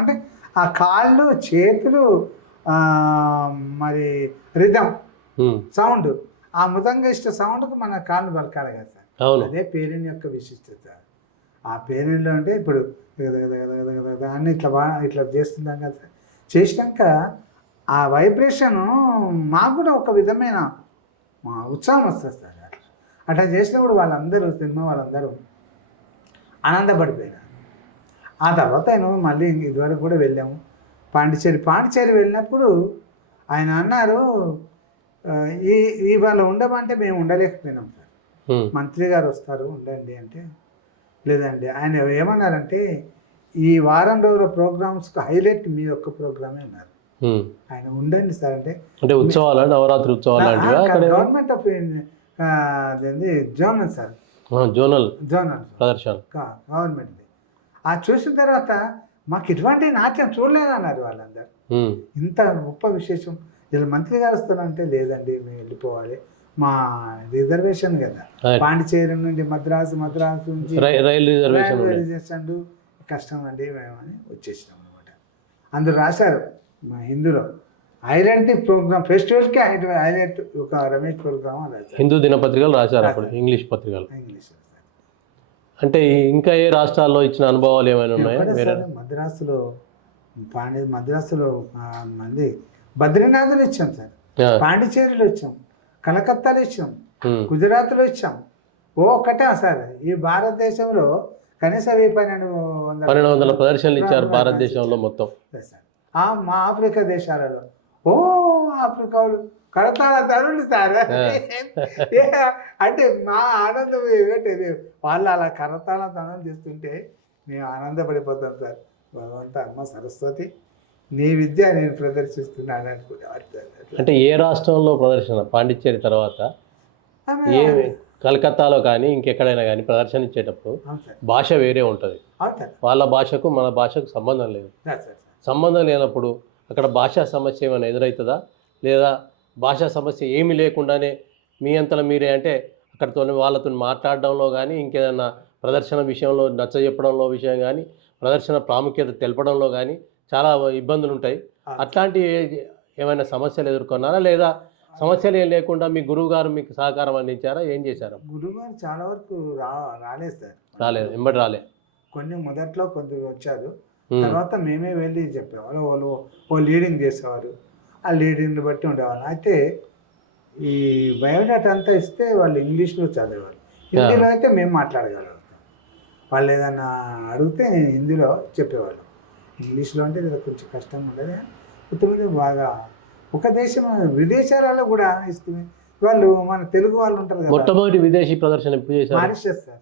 అంటే ఆ కాళ్ళు చేతులు మరి రిథం సౌండ్, ఆ మృదంగా ఇష్ట సౌండ్కు మన కాళ్ళు పలకాలి కదా సార్. అదే పేరుని యొక్క విశిష్టత. ఆ పేరులో అంటే ఇప్పుడు అన్ని ఇట్లా చేస్తున్నాం కదా సార్. చేసినాక ఆ వైబ్రేషను మాకు కూడా ఒక విధమైన ఉత్సాహం వస్తుంది సార్. అట్లా చేసినప్పుడు వాళ్ళందరూ సినిమా వాళ్ళందరూ ఆనందపడిపోయినారు. ఆ తర్వాత ఆయన మళ్ళీ ఇదివరకు కూడా వెళ్ళాము పాండిచేరి వెళ్ళినప్పుడు ఆయన అన్నారు, ఇవాళ ఉండమంటే మేము ఉండలేకపోయినాం సార్. మంత్రి గారు వస్తారు ఉండండి అంటే, లేదండి ఆయన ఏమన్నారంటే ఈ వారం రోజుల ప్రోగ్రామ్స్కి హైలైట్ మీ యొక్క ప్రోగ్రామే అన్నారు. ఆయన ఉండండి సార్ అంటే ఉత్సవాలు, నవరాత్రి ఉత్సవాలు, గవర్నమెంట్ ఆఫ్ అదేంది జోనల్ సార్, జోనల్ ప్రదర్శన గవర్నమెంట్ది. ఆ చూసిన తర్వాత మాకు ఇటువంటి నాట్యం చూడలేదన్నారు వాళ్ళందరూ. ఉమ్, ఇంత గొప్ప విశేషం. వీళ్ళు మంత్రి గారు వస్తారంటే లేదండి మేము వెళ్ళిపోవాలి, మా రిజర్వేషన్ కదా, Right. పాండిచేరి నుండి మద్రాసు నుంచి రైలు రిజర్వేషన్ ఉండేది. రిజర్వేషన్ కష్టం అండి మేము అని వచ్చేసినాం అనమాట. అందరూ రాశారు మా హిందూలో హైలైట్ ప్రోగ్రామ్ ఫెస్టివల్కి హైలైట్ ఒక రమేష్ ప్రోగ్రామ్ అని రాశారు. హిందూ దినపత్రికలు రాశారు అప్పుడు, ఇంగ్లీష్ పత్రికలు. ఇంగ్లీష్ అంటే ఇంకా ఏ రాష్ట్రాల్లో ఇచ్చిన అనుభవాలు ఏమైనా ఉన్నాయా వేరే? మద్రాసులో మంది బద్రీనాథ్లో ఇచ్చాం సార్, పాండిచేరిలో ఇచ్చాం, కలకత్తాలో ఇచ్చాం, గుజరాత్లో ఇచ్చాం. ఒక్కటే సార్ ఈ భారతదేశంలో కనీసం 1200 ప్రదర్శనలు ఇచ్చారు భారతదేశంలో మొత్తం. సార్ మా ఆఫ్రికా దేశాలలో ఆఫ్రికా వాళ్ళు కడతాల తరుణి సార్. అంటే మా ఆనందం ఏమిటి, వాళ్ళు అలా కరతాల తనం చేస్తుంటే మేము ఆనందపడిపోతాం సార్. భగవంత అమ్మ సరస్వతి నీ విద్య నేను ప్రదర్శిస్తున్నాను అనుకునేవారు. అంటే ఏ రాష్ట్రంలో ప్రదర్శన? పాండిచ్చేరి తర్వాత ఏ కలకత్తాలో కానీ ఇంకెక్కడైనా కానీ ప్రదర్శన ఇచ్చేటప్పుడు భాష వేరే ఉంటుంది. వాళ్ళ భాషకు మన భాషకు సంబంధం లేదు. సంబంధం లేనప్పుడు అక్కడ భాషా సమస్య ఏమైనా ఎదురవుతుందా, లేదా భాషా సమస్య ఏమీ లేకుండానే మీ అంతలో మీరే అంటే అక్కడితో వాళ్ళతో మాట్లాడడంలో కానీ ఇంకేదన్నా ప్రదర్శన విషయంలో నచ్చజెప్పడంలో విషయం కానీ ప్రదర్శన ప్రాముఖ్యత తెలపడంలో కానీ చాలా ఇబ్బందులు ఉంటాయి. అట్లాంటి ఏమైనా సమస్యలు ఎదుర్కొన్నారా, లేదా సమస్యలు ఏం లేకుండా మీ గురువు గారు మీకు సహకారం అందించారా, ఏం చేశారు? గురువు గారు చాలా వరకు రాలేదు సార్. రాలేదు, ఎంబడి రాలే. కొన్ని మొదట్లో కొద్దిగా వచ్చారు, తర్వాత మేమే వెళ్ళి చెప్పేవాళ్ళు. వాళ్ళు లీడింగ్ చేసేవారు, ఆ లీడింగ్ని బట్టి ఉండేవాళ్ళు. అయితే ఈ బయోడేటా అంతా ఇస్తే వాళ్ళు ఇంగ్లీష్లో చదివేవాళ్ళు, హిందీలో అయితే మేము మాట్లాడగలుగుతాం. వాళ్ళు ఏదైనా అడిగితే నేను హిందీలో చెప్పేవాళ్ళు. ఇంగ్లీష్లో అంటే ఇది కొంచెం కష్టంగా ఉండదు, కొంతమంది బాగా ఒక దేశం విదేశాలలో కూడా ఇస్తుంది. వాళ్ళు మన తెలుగు వాళ్ళు ఉంటారు కదా. మొట్టమొదటి విదేశీ ప్రదర్శన ఎప్పుడు చేశారు? Mauritius sir.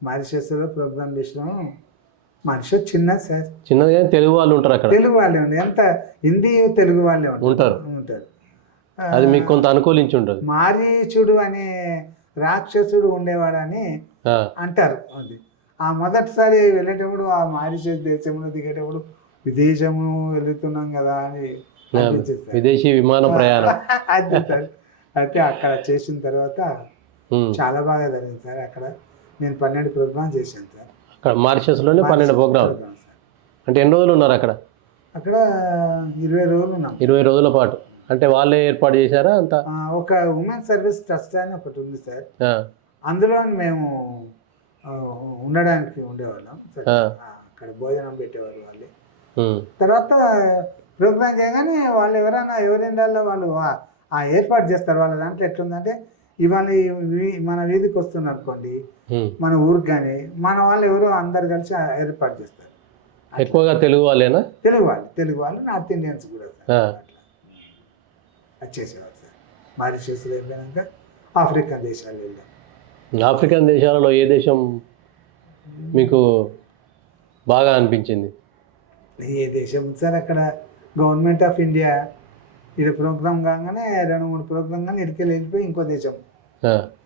మారిషస్లో ప్రోగ్రామ్ చేసినాం. మారిషస్ చిన్నది సార్, చిన్నది కానీ తెలుగు వాళ్ళు ఉంటారు అక్కడ. తెలుగు వాళ్ళే ఉంది, ఎంత హిందీ తెలుగు వాళ్ళే ఉంటారు. అది మీకు కొంత అనుకూలించి ఉంటుంది. మారీచుడు అనే రాక్షసుడు ఉండేవాడని అంటారు. అది ఆ మొదటిసారి వెళ్ళేటప్పుడు ఆ మారిషస్ దేశంలో దిగేటప్పుడు విదేశము వెళుతున్నాం కదా అని విదేశీ విమాన ప్రయాణం. అది సార్. అయితే అక్కడ చేసిన తర్వాత చాలా బాగా జరిగింది సార్. అక్కడ నేను 12 ప్రోగ్రామ్ చేశాను సార్. అక్కడ మారిషస్లోనే 12 ప్రోగ్రామ్. అంటే ఎన్ని రోజులు ఉన్నారు అక్కడ? అక్కడ 20 రోజులు ఉన్నాం. 20 రోజుల పాటు. అంటే వాళ్ళే ఏర్పాటు చేశారా అంతా? ఒక ఉమెన్ సర్వీస్ ట్రస్ట్ అని ఒకటి ఉంది సార్, అందులో మేము ఉండడానికి ఉండేవాళ్ళం. అక్కడ భోజనం పెట్టేవారు వాళ్ళే. తర్వాత ప్రోగ్రామ్ చేయగానే వాళ్ళు ఎవరిండాల్లో వాళ్ళు ఆ ఏర్పాటు చేస్తారు. వాళ్ళ దాంట్లో ఎట్లుందంటే ఇవాళ మన వీధికి వస్తున్నారు అనుకోండి, మన ఊరికి కానీ మన వాళ్ళు ఎవరో అందరు కలిసి ఏర్పాటు చేస్తారు. ఎక్కువగా తెలుగు వాళ్ళేనా? తెలుగు వాళ్ళు నార్త్ ఇండియన్స్ కూడా సార్ వచ్చేసేవారు సార్. మారిషస్లో అయిపోయాక ఆఫ్రికన్ దేశాలు వెళ్ళాం. ఆఫ్రికన్ దేశాలలో ఏ దేశం మీకు బాగా అనిపించింది? ఏ దేశం సార్, అక్కడ గవర్నమెంట్ ఆఫ్ ఇండియా ఇది ప్రోగ్రామ్ కాగానే 2-3 ప్రోగ్రామ్ కానీ వెళ్ళిపోయి ఇంకో దేశం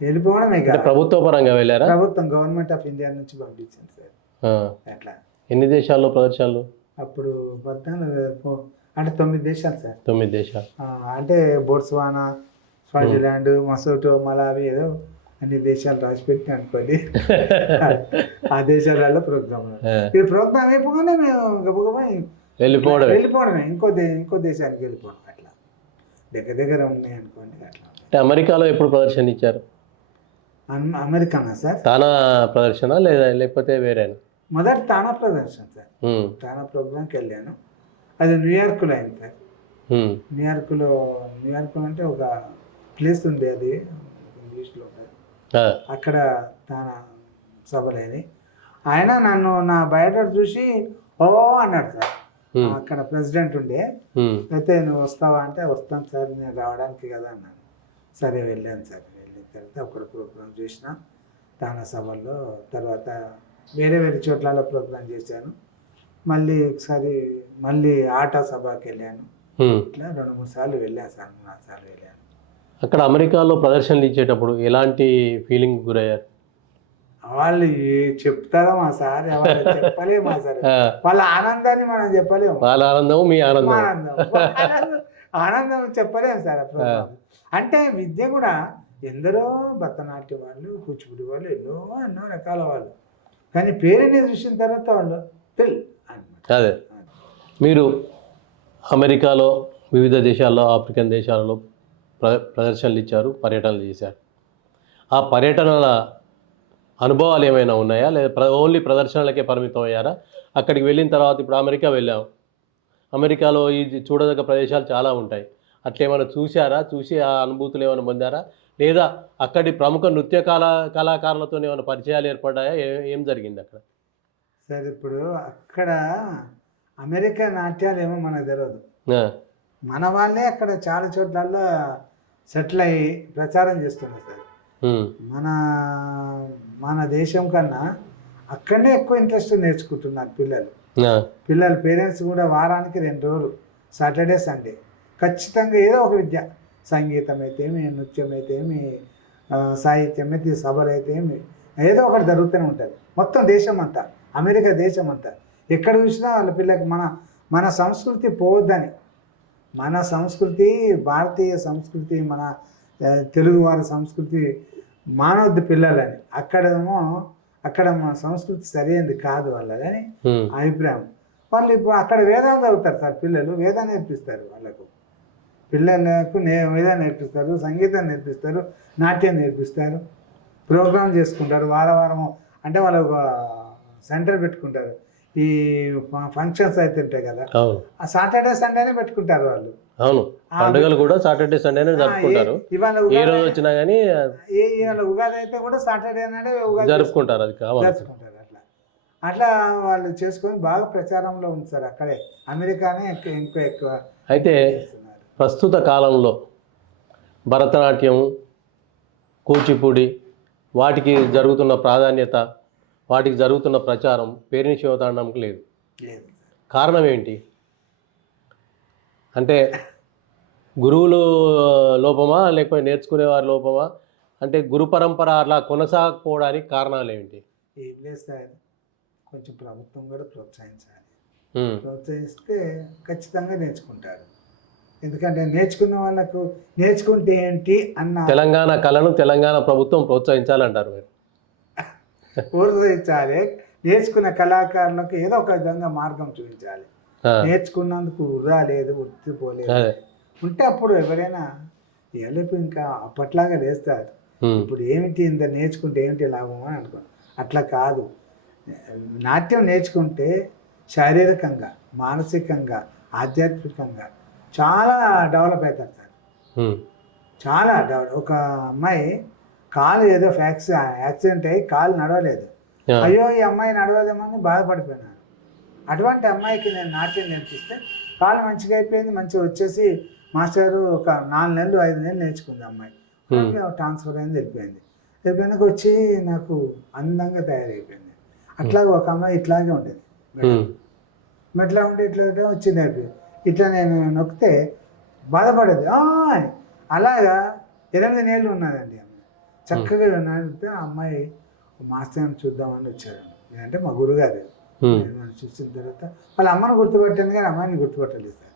వెళ్ళిపోవడమే కదా. ప్రభుత్వ పరంగా వెళ్ళారా? ప్రభుత్వం గవర్నమెంట్ ఆఫ్ ఇండియా నుంచి పంపించింది సార్. అట్లా ఎన్ని దేశాల్లో ప్రదర్శనలు? అప్పుడు 14 అంటే 9 దేశాలు సార్. 9 దేశాలు అంటే బోట్స్వానా, స్వాజిలాండ్, మసోటో, మలావి ఏదో అన్ని దేశాలు రాసిపెట్టి అనుకోండి. ఆ దేశాలలో ప్రోగ్రామ్ ఈ ప్రోగ్రామ్ అయిపోగానే మేము గబగబా వెళ్ళిపోవడమే, ఇంకో దేశానికి వెళ్ళిపోవడం. అట్లా దగ్గర ఉన్నాయి అనుకోండి. అట్లా. అంటే అమెరికాలో ఎప్పుడు ప్రదర్శన ఇచ్చారు? అమెరికానా సార్? తానా ప్రదర్శన లేకపోతే వేరేనా? మొదటి తానా ప్రదర్శన సార్. తానా ప్రోగ్రామ్కి వెళ్ళాను, అది న్యూయార్క్లో అయింది సార్. న్యూయార్క్లో అంటే ఒక ప్లేస్ ఉంది, అది ఇంగ్లీష్లో ఉంటుంది. అక్కడ తానా సభలేని ఆయన నన్ను నా బయోడేటా చూసి అన్నాడు సార్. అక్కడ ప్రెసిడెంట్ ఉండే, అయితే నువ్వు వస్తావా అంటే వస్తాను సార్, నేను రావడానికి కదా అన్నాను. సరే వెళ్ళాను సార్. వెళ్ళిన తర్వాత అక్కడ ప్రోగ్రామ్ చేసిన తానా సభల్లో. తర్వాత వేరే చోట్ల ప్రోగ్రామ్ చేశాను. మళ్ళీ ఒకసారి ఆట సభకి వెళ్ళాను. ఇట్లా 2-3 సార్లు వెళ్ళాను సార్, 4 సార్లు వెళ్ళాను. అక్కడ అమెరికాలో ప్రదర్శనలు ఇచ్చేటప్పుడు ఎలాంటి ఫీలింగ్ గురయ్యారు? వాళ్ళు చెప్తారా మా సార్ వాళ్ళు చెప్పలేము మా సార్. వాళ్ళ ఆనందాన్ని మనం చెప్పలేము. వాళ్ళ ఆనందం మీ ఆనందం. ఆనందం చెప్పలేము సార్ అప్పుడు. అంటే విద్య కూడా ఎందరో భరతనాట్యం వాళ్ళు, కూచిపూడి వాళ్ళు, ఎన్నో రకాల వాళ్ళు, కానీ పేరుని చూసిన తర్వాత వాళ్ళు పిల్ అనమాట. అదే మీరు అమెరికాలో వివిధ దేశాల్లో, ఆఫ్రికన్ దేశాలలో ప్రదర్శనలు ఇచ్చారు, పర్యటనలు చేశారు. ఆ పర్యటనల అనుభవాలు ఏమైనా ఉన్నాయా, లేదా ఓన్లీ ప్రదర్శనలకే పరిమితం అయ్యారా? అక్కడికి వెళ్ళిన తర్వాత ఇప్పుడు అమెరికా వెళ్ళాం, అమెరికాలో ఈ చూడదగ్గ ప్రదేశాలు చాలా ఉంటాయి. అట్లేమైనా చూశారా? చూసి ఆ అనుభూతులు ఏమైనా పొందారా? లేదా అక్కడి ప్రముఖ నృత్య కళాకారులతో ఏమైనా పరిచయాలు ఏర్పడ్డాయా? ఏం జరిగింది అక్కడ? సార్ ఇప్పుడు అక్కడ అమెరికా నాట్యాలు ఏమో మనకు తెలియదు. మన వాళ్ళే అక్కడ చాలా చోట్లలో సెటిల్ అయ్యి ప్రచారం చేస్తున్నారు సార్. మన దేశం కన్నా అక్కడనే ఎక్కువ ఇంట్రెస్ట్ నేర్చుకుంటున్నారు పిల్లలు. పేరెంట్స్ కూడా వారానికి 2 రోజులు సాటర్డే సండే ఖచ్చితంగా ఏదో ఒక విద్య, సంగీతం అయితేమి, నృత్యం అయితేమి, సాహిత్యం అయితే, సభలు అయితేమి, ఏదో ఒకటి జరుగుతూనే ఉంటుంది. మొత్తం దేశం అంతా, అమెరికా దేశం అంతా ఎక్కడ చూసినా వాళ్ళ పిల్లలకి మన సంస్కృతి పోవద్దని, మన సంస్కృతి, భారతీయ సంస్కృతి, మన తెలుగు వారి సంస్కృతి మానవద్దు పిల్లలని. అక్కడ మన సంస్కృతి సరైనది కాదు వాళ్ళని అభిప్రాయం. వాళ్ళు ఇప్పుడు అక్కడ వేదాలు చదువుతారు సార్. పిల్లలు వేదాన్ని నేర్పిస్తారు వాళ్ళకు, పిల్లలకు వేదాన్ని నేర్పిస్తారు, సంగీతం నేర్పిస్తారు, నాట్యం నేర్పిస్తారు, ప్రోగ్రామ్ చేసుకుంటారు. వారము అంటే వాళ్ళు ఒక సెంటర్ పెట్టుకుంటారు. ఈ ఫంక్షన్స్ అయితే ఉంటాయి కదా, ఆ సాటర్డే సండేనే పెట్టుకుంటారు వాళ్ళు. అవును, పండుగలు కూడా సాటర్డే సండేనే జరుపుకుంటారు. ఇవాళ ఏ రోజు వచ్చినా కానీ ఇవాళ ఉగాది అయితే కూడా సాటర్డే నాడే జరుపుకుంటారు. అది జరుపుకుంటారు. అట్లా వాళ్ళు చేసుకొని బాగా ప్రచారంలో ఉంది సార్ అక్కడే. అమెరికానే ఇంకా ఎక్కువ. అయితే ప్రస్తుత కాలంలో భరతనాట్యం, కూచిపూడి వాటికి జరుగుతున్న ప్రాధాన్యత, వాటికి జరుగుతున్న ప్రచారం పేరిణి శివతాండవంకి లేదు. కారణం ఏంటి? అంటే గురువులు లోపమా, లేకపోతే నేర్చుకునే వారి లోపమా? అంటే గురు పరంపర అలా కొనసాగకపోవడానికి కారణాలు ఏమిటి? ఏం లేదు సార్, కొంచెం ప్రభుత్వం కూడా ప్రోత్సహించాలి. ప్రోత్సహిస్తే ఖచ్చితంగా నేర్చుకుంటారు. ఎందుకంటే నేర్చుకున్న వాళ్ళకు నేర్చుకుంటే ఏంటి అన్న తెలంగాణ కళను తెలంగాణ ప్రభుత్వం ప్రోత్సహించాలంటారు మీరు? ప్రోత్సహించాలి. నేర్చుకున్న కళాకారులకు ఏదో ఒక విధంగా మార్గం చూపించాలి. నేర్చుకున్నందుకు వృధా లేదు, ఉత్తిపోలేదు ఉంటే అప్పుడు ఎవరైనా ఎలుపు ఇంకా అప్పట్లాగా లేస్తారు. ఇప్పుడు ఏమిటి ఇంత నేర్చుకుంటే ఏమిటి లాభం అని అనుకో. అట్లా కాదు. నాట్యం నేర్చుకుంటే శారీరకంగా, మానసికంగా, ఆధ్యాత్మికంగా చాలా డెవలప్ అవుతారు సార్. చాలా డెవలప్. ఒక అమ్మాయి కాలు ఏదో యాక్సిడెంట్ అయ్యి కాలు నడవలేదు. అయ్యో ఈ అమ్మాయి నడవదేమని బాధపడిపోయినారు. అటువంటి అమ్మాయికి నేను నాట్యం నేర్పిస్తే కాలు మంచిగా అయిపోయింది. మంచిగా వచ్చేసి మాస్టరు ఒక 4 నెలలు 5 నెలలు నేర్చుకుంది అమ్మాయి. ట్రాన్స్ఫర్ అయింది, వెళ్ళిపోయింది. వెళ్ళిపోయినాక వచ్చి నాకు అందంగా తయారైపోయింది. అట్లాగే ఒక అమ్మాయి ఇట్లాగే ఉండేది, మెట్లా ఉంటే ఇట్లా వచ్చి నేర్పి ఇట్లా నేను నొక్కితే బాధపడేది అని. అలాగా 8 నెలలు ఉన్నదండి అమ్మాయి. చక్కగా నడిపితే ఆ అమ్మాయి మాస్టర్ని చూద్దామని వచ్చారు. అంటే మా గురుగారు చూసిన తర్వాత వాళ్ళ అమ్మను గుర్తుపట్టాను కానీ అమ్మాయిని గుర్తుపట్టలేదు సార్.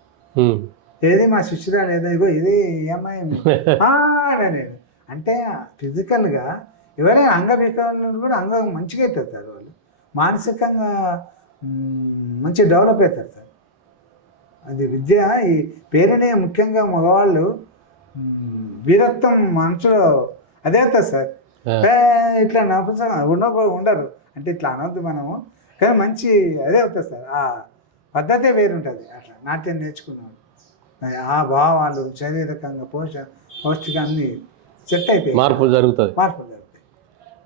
ఏది మా శిష్యురాలు ఏదో ఇగో ఇది ఈ అమ్మాయి నేను అంటే ఫిజికల్గా ఎవరైనా అంగవికలను కూడా అంగం మంచిగా అవుతారు సార్. వాళ్ళు మానసికంగా మంచి డెవలప్ అవుతారు సార్. అది విద్య. ఈ పేరునే ముఖ్యంగా మగవాళ్ళు వీరత్వం మనసులో అదే అవుతుంది సార్. ఇట్లా నపుసంగా ఉండరు అంటే ఇట్లా అనవద్దు మనము, కానీ మంచి అదే అవుతుంది సార్. ఆ పద్ధతే వేరుంటుంది. అట్లా నాట్యం నేర్చుకున్నాడు ఆ భావాలు శారీరకంగా పౌష్టికాన్ని సెట్ అయిపోయి మార్పులు జరుగుతాయి.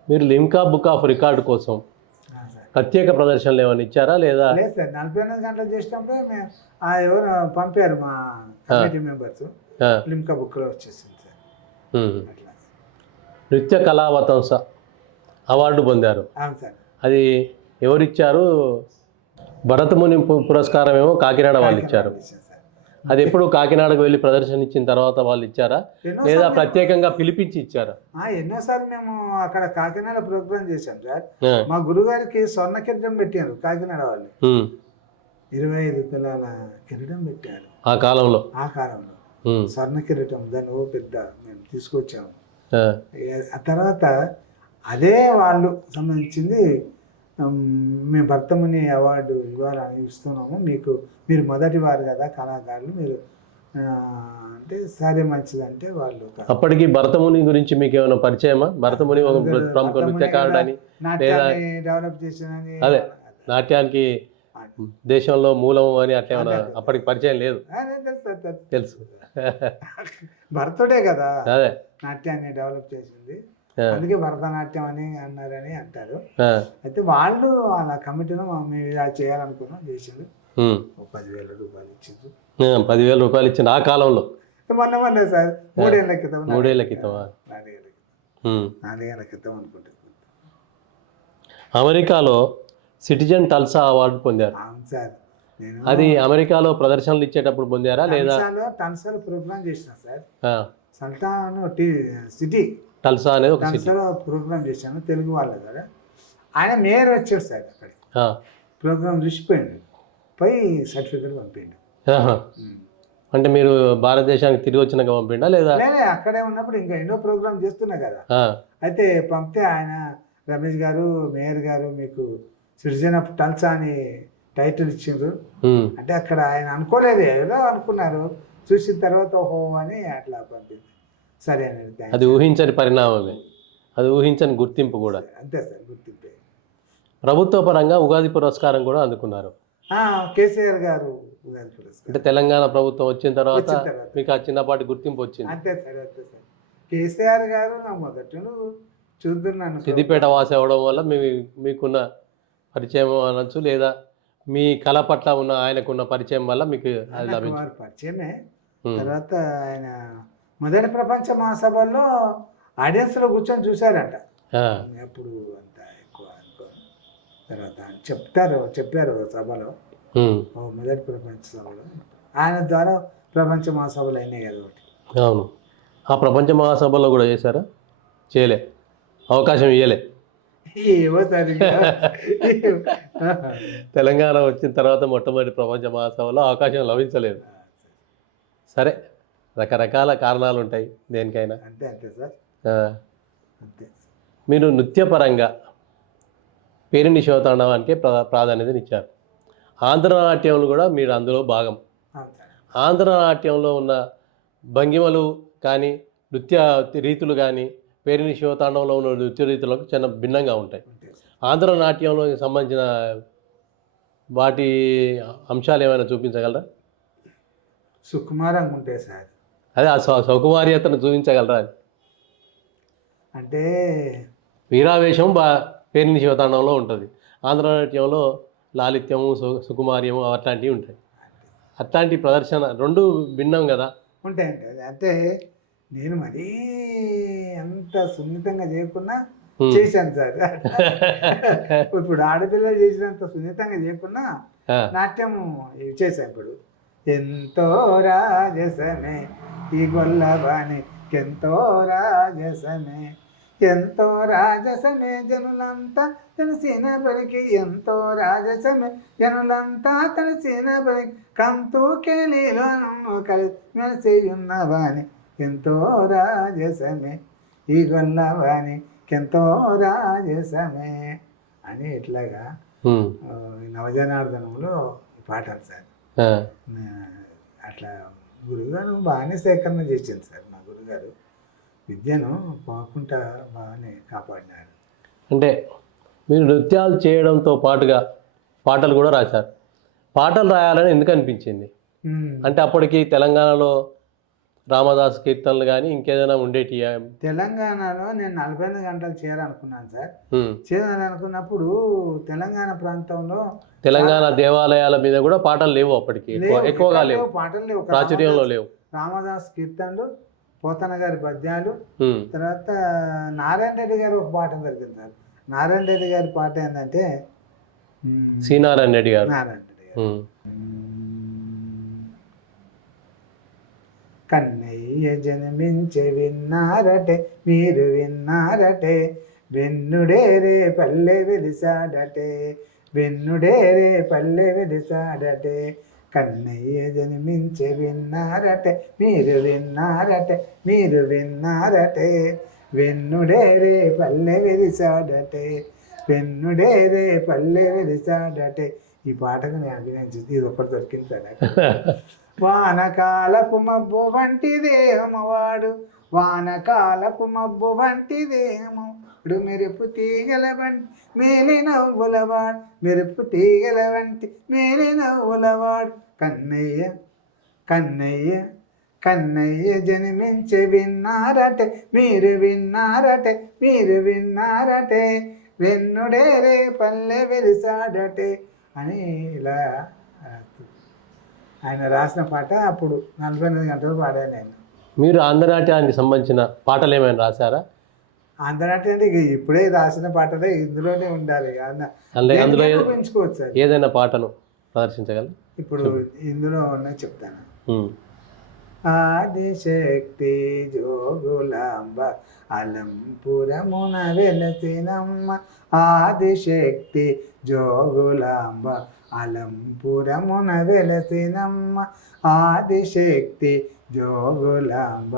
మీరు లిమ్కా బుక్ ఆఫ్ రికార్డు కోసం ప్రత్యేక ప్రదర్శనలు ఏమైనా ఇచ్చారా లేదా? లేదు సార్, 48 గంటలు చేసినప్పుడే మేము ఎవరు పంపారు మా కమిటీ మెంబర్స్, లిమ్కా బుక్లో వచ్చేసింది సార్. అట్లా నృత్య కళావతంస అవార్డు పొందారు. అవును సార్. అది ఎవరిచ్చారు? భరతముని పురస్కారం ఏమో కాకినాడ వాళ్ళు ఇచ్చారు. అది ఎప్పుడు కాకినాడకు వెళ్ళి ప్రదర్శన ఇచ్చిన తర్వాత వాళ్ళు ఇచ్చారా, లేదా ప్రత్యేకంగా పిలిపించి ఇచ్చారా? ఎన్నోసార్లు మేము అక్కడ కాకినాడ ప్రోగ్రామ్ చేశాం సార్. ఆ, మా గురుగారికి స్వర్ణ కిరీటం పెట్టారు కాకినాడ వాళ్ళు. ఉమ్, 25 తులాల కిరీటం పెట్టారు ఆ కాలంలో. ఆ కాలంలో. ఉమ్, స్వర్ణ కిరీటం దాన్ని పెద్ద మేము తీసుకొచ్చాము. ఆ, ఆ తర్వాత అదే వాళ్ళు సంబంధించింది మేము భర్తముని అవార్డు ఇవ్వాలని ఇస్తున్నాము మీకు, మీరు మొదటి వారు కదా కళాకారులు మీరు అంటే సరే మంచిదంటే వాళ్ళు. అప్పటికి భరతముని గురించి మీకు ఏమైనా పరిచయమా? భరతముని ఒక ప్రముఖ నృత్యకారుడు అని, నాట్యాన్ని డెవలప్ చేసినని, అదే నాట్యానికి దేశంలో మూలం అని అట్లా ఏమైనా అప్పటికి పరిచయం లేదు? తెలుసు. భరతుడే కదా అదే నాట్యాన్ని డెవలప్ చేసింది, ఆ, అందుకే భరతనాట్యం అని అన్నారని అంటారు. ఆ, అయితే వాళ్ళు అలా కమిటీలో మేము ఇలా చేయాలనుకున్నాం, చేసింది. ఉమ్, 10,000 రూపాయలు ఇచ్చింది. 10,000 రూపాయలు ఇచ్చింది ఆ కాలంలో. మొన్న సార్ 3 ఏళ్ల క్రితం. 3 ఏళ్ల క్రితమా? 4 ఏళ్ల క్రితం అనుకుంటా. అమెరికాలో సిటిజన్ టల్సా అవార్డు పొందారు. అవును సార్. నేను అది అమెరికాలో ప్రదర్శనలు ఇచ్చేటప్పుడు పొందారా లేదా? టన్సాలో ప్రోగ్రామ్ చేసిన సార్. ఆ, సల్తాన్ సిటీ టల్సా అనేది ఒక సిటీ. టన్సాలో ప్రోగ్రామ్ చేశాను తెలుగు వాళ్ళ కదా. ఆయన మేయర్ వచ్చాడు సార్ అక్కడికి. ఆ, ప్రోగ్రామ్ చూసిపోయిండు, పోయి సర్టిఫికెట్ పంపిండు. ఆహా. అంటే మీరు భారతదేశానికి తిరిగి వచ్చినాక పంపిండా లేదా? లేలే, అక్కడే ఉన్నప్పుడు ఇంకా ఎన్నో ప్రోగ్రామ్ చేస్తున్నా కదా. ఆ, అయితే పంపితే ఆయన రమేష్ గారు మేయర్ గారు మీకు సిటిజన్ ఆఫ్ టల్సా అని టైటిల్ ఇచ్చిండ్రు ఉమ్, అంటే అక్కడ ఆయన అనుకోలేదు, ఏదో అనుకున్నారు. చూసిన తర్వాత ఓహో అని అట్లా పంపింది. సరే అని అది ఊహించని పరిణామమే, అది ఊహించని గుర్తింపు కూడా. అంతే సార్, గుర్తింపే. ప్రభుత్వ పరంగా ఉగాది పురస్కారం కూడా అందుకున్నారు. కేసీఆర్ గారు ఉగాది పురస్కారం. అంటే తెలంగాణ ప్రభుత్వం వచ్చిన తర్వాత వచ్చిన తర్వాత. మీకు ఆ చిన్నపాటి గుర్తింపు వచ్చింది. అంతే సార్, అంతే సార్. కేసీఆర్ గారు నా మొదటి చూస్తున్నాను. సిద్దిపేట వాసి అవడం వల్ల మీకున్న పరిచయం అనొచ్చు, లేదా మీ కళ పట్ల ఉన్న ఆయనకున్న పరిచయం వల్ల మీకు అది లభించింది. పరిచయమే. ఉమ్, తర్వాత ఆయన మొదటి ప్రపంచ మహాసభల్లో ఆడియన్స్లో కూర్చొని చూశారంట. ఆ, ఎప్పుడు అంత ఎక్కువ అనుకో. తర్వాత చెప్పారు సభలో, ఉమ్, మొదటి ప్రపంచ సభలో ఆయన ద్వారా ప్రపంచ మహాసభలు అయినాయి కదా ఒకటి. అవును. ఆ ప్రపంచ మహాసభలో కూడా చేశారా? చేయలే, అవకాశం ఇవ్వలే. ఏవో సార్ ఇంకా. తెలంగాణ వచ్చిన తర్వాత మొట్టమొదటి ప్రపంచ మహాసభలో అవకాశం లభించలేదు. సరే, రకరకాల కారణాలు ఉంటాయి దేనికైనా. అంతే అంతే సార్, ఆ, అంతే. మీరు నృత్యపరంగా పేరిణి శివతాండవానికి ప్రాధాన్యతనిచ్చారు. ఆంధ్రనాట్యంలో కూడా మీరు అందులో భాగం. అవును సార్. ఆంధ్రనాట్యంలో ఉన్న భంగిమలు కానీ నృత్య రీతులు కానీ పేరిణి శివతాండంలో ఉన్న నృత్య రీతులకు చాలా భిన్నంగా ఉంటాయి. అంతే సార్. ఆంధ్రనాట్యంలో సంబంధించిన వాటి అంశాలు ఏమైనా చూపించగలరా? సుకుమారంగా ఉంటాయి సార్. అదే ఆ సౌకుమార్యతను చూపించగలరా? అంటే వీరావేశం పేరిణి శివతాండంలో ఉంటుంది, ఆంధ్రనాట్యంలో లాలిత్యము సుకుమార్యము అట్లాంటివి ఉంటాయి. అట్లాంటి ప్రదర్శన రెండు భిన్నం కదా. ఉంటాయండి. అంటే నేను మరీ అంత సున్నితంగా చేయకున్నా చేశాను సార్. ఇప్పుడు ఆడపిల్లలు చేసినంత సున్నితంగా చేయకున్నా నాట్యం చేశాను. ఇప్పుడు ఎంతో రాజసమే ఈ గొల్లవాణి ఎంతో రాజసమే, ఎంతో రాజసమే జనులంతా తెలిసిన బలికి, ఎంతో రాజసమే జనులంతా తెలిసిన బలికి, కంతూ కేలీలో కలిసి మెలిసి ఉన్నవాని ఎంతో రాజసమే ఈ గొల్లవాని ఎంతో రాజసమే అని ఇట్లాగా నవజనార్దనంలో పాఠాలు సార్. అట్లా గురుగారు బాగానే సేకరణ చేసింది సార్. మా గురుగారు విద్యను పోకుండా బాగానే కాపాడినారు. అంటే మీరు నృత్యాలు చేయడంతో పాటుగా పాటలు కూడా రాశారు. పాటలు రాయాలని ఎందుకు అనిపించింది? అంటే అప్పటికి తెలంగాణలో రామదాస్ కీర్తనలు కానీ ఇంకేదైనా ఉండేటి? తెలంగాణలో నేను 48 గంటలు చేయాలనుకున్నాను సార్. చేయాలనుకున్నప్పుడు తెలంగాణ ప్రాంతంలో తెలంగాణ దేవాలయాల మీద కూడా పాటలు లేవు అప్పటికి, ఎక్కువగా లేవు, పాటలు లేవు, ప్రాచుర్యంలో లేవు. రామదాస్ కీర్తనలు, పోతన గారి పద్యాలు, తర్వాత నారాయణ రెడ్డి గారు ఒక పాట దొరికింది సార్. నారాయణ రెడ్డి గారి పాట ఏంటంటే సి నారాయణ రెడ్డి గారు. నారాయణ రెడ్డి గారు కన్నయ్య జన్మించే విన్నారటే మీరు విన్నారటే వెన్నుడే రే పల్లె వెలిసాడటే వెన్నుడే రే పల్లె వెలిసాడటే కన్నయ్య జన్మించే విన్నారటే మీరు విన్నారటే మీరు విన్నారటే వెన్నుడే రే పల్లె వెలిసాడటే వెన్నుడే రే పల్లె వెలిసాడటే. ఈ పాటకు నేను అభినయించింది ఇది ఒకటి దొరికింది సార్ నాకు. వానకాలపు మబ్బు వంటి దేహమవాడు వానకాలపు మబ్బు వంటి దేహముడు మెరుపు తీగల వంటి మేలి నవ్వులవాడు మెరుపు తీగల వంటి మేలి నవ్వులవాడు కన్నయ్య కన్నయ్య కన్నయ్య జన్మించే విన్నారటే మీరు విన్నారటే మీరు విన్నారటే వెన్నుడే రే పల్లె వెలిసాడటే అని ఇలా ఆయన రాసిన పాట అప్పుడు 48 గంటలు పాడాను నేను. మీరు ఆంధ్రనాట్యానికి సంబంధించిన పాటలు ఏమైనా రాశారా? ఆంధ్రనాట్యం అంటే ఇక ఇప్పుడే రాసిన పాటలే ఇందులోనే ఉండాలి అందులో పెంచుకోవచ్చు సార్. ఏదైనా పాటను ప్రదర్శించగలరు? ఇప్పుడు ఇందులో ఉన్నాయి చెప్తాను. ఆదిశక్తి జోగులాంబ అలంపురమున వెలసినమ్మ ఆదిశక్తి జోగులాంబ అలంపురమున వెలసినమ్మ ఆదిశక్తి జోగులాంబ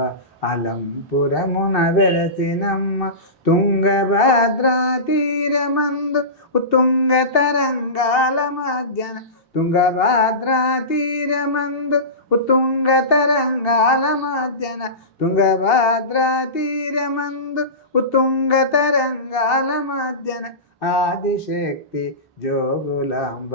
అలంపురమున వెలసినమ్మ తుంగభద్రా తీరమందు ఉత్తుంగ తరంగాల మధ్యన తుంగభద్రా తీరమందు ఉత్తుంగ తరంగాల మధ్యన తుంగభద్రా తీరమందు ఉత్తుంగ తరంగాల మధ్యన ఆదిశక్తి జోగులాంబ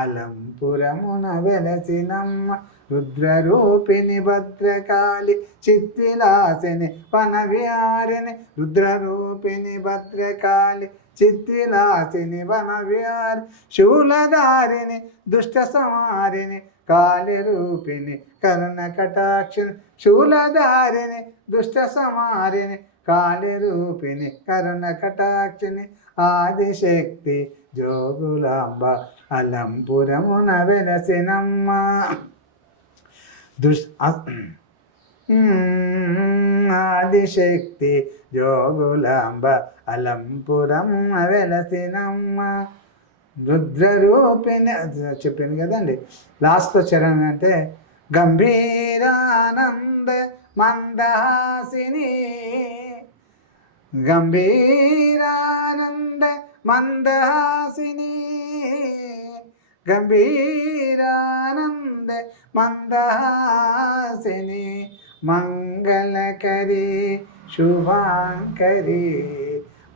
అలంపురమున వెలసినమ్మ రుద్రరూపిణి భద్రకాళి చిత్విలాసిని వనవిహారిణి రుద్రరూపిణి భద్రకాళి చిత్విలాసిని వనవిహారి శూలధారిణి దుష్ట సంహారిణి కాళి రూపిణి కరుణ కటాక్షిని శూలధారిణి దుష్ట సంహారిణి కాళి రూపిణి కరుణ కటాక్షిని ఆదిశక్తి జోగులాంబ అలంపురమున వెలసినమ్మ ఆదిశక్తి జోగులాంబ అలంపురమున వెలసినమ్మ రుద్రరూపిణి చెప్పింది కదండి. లాస్ట్లో చరణం అంటే గంభీరానంద మందహాసిని గంభీరానంద మందహాసిని గంభీరానంద మందహాసిని మంగళకరి శుభాంకరి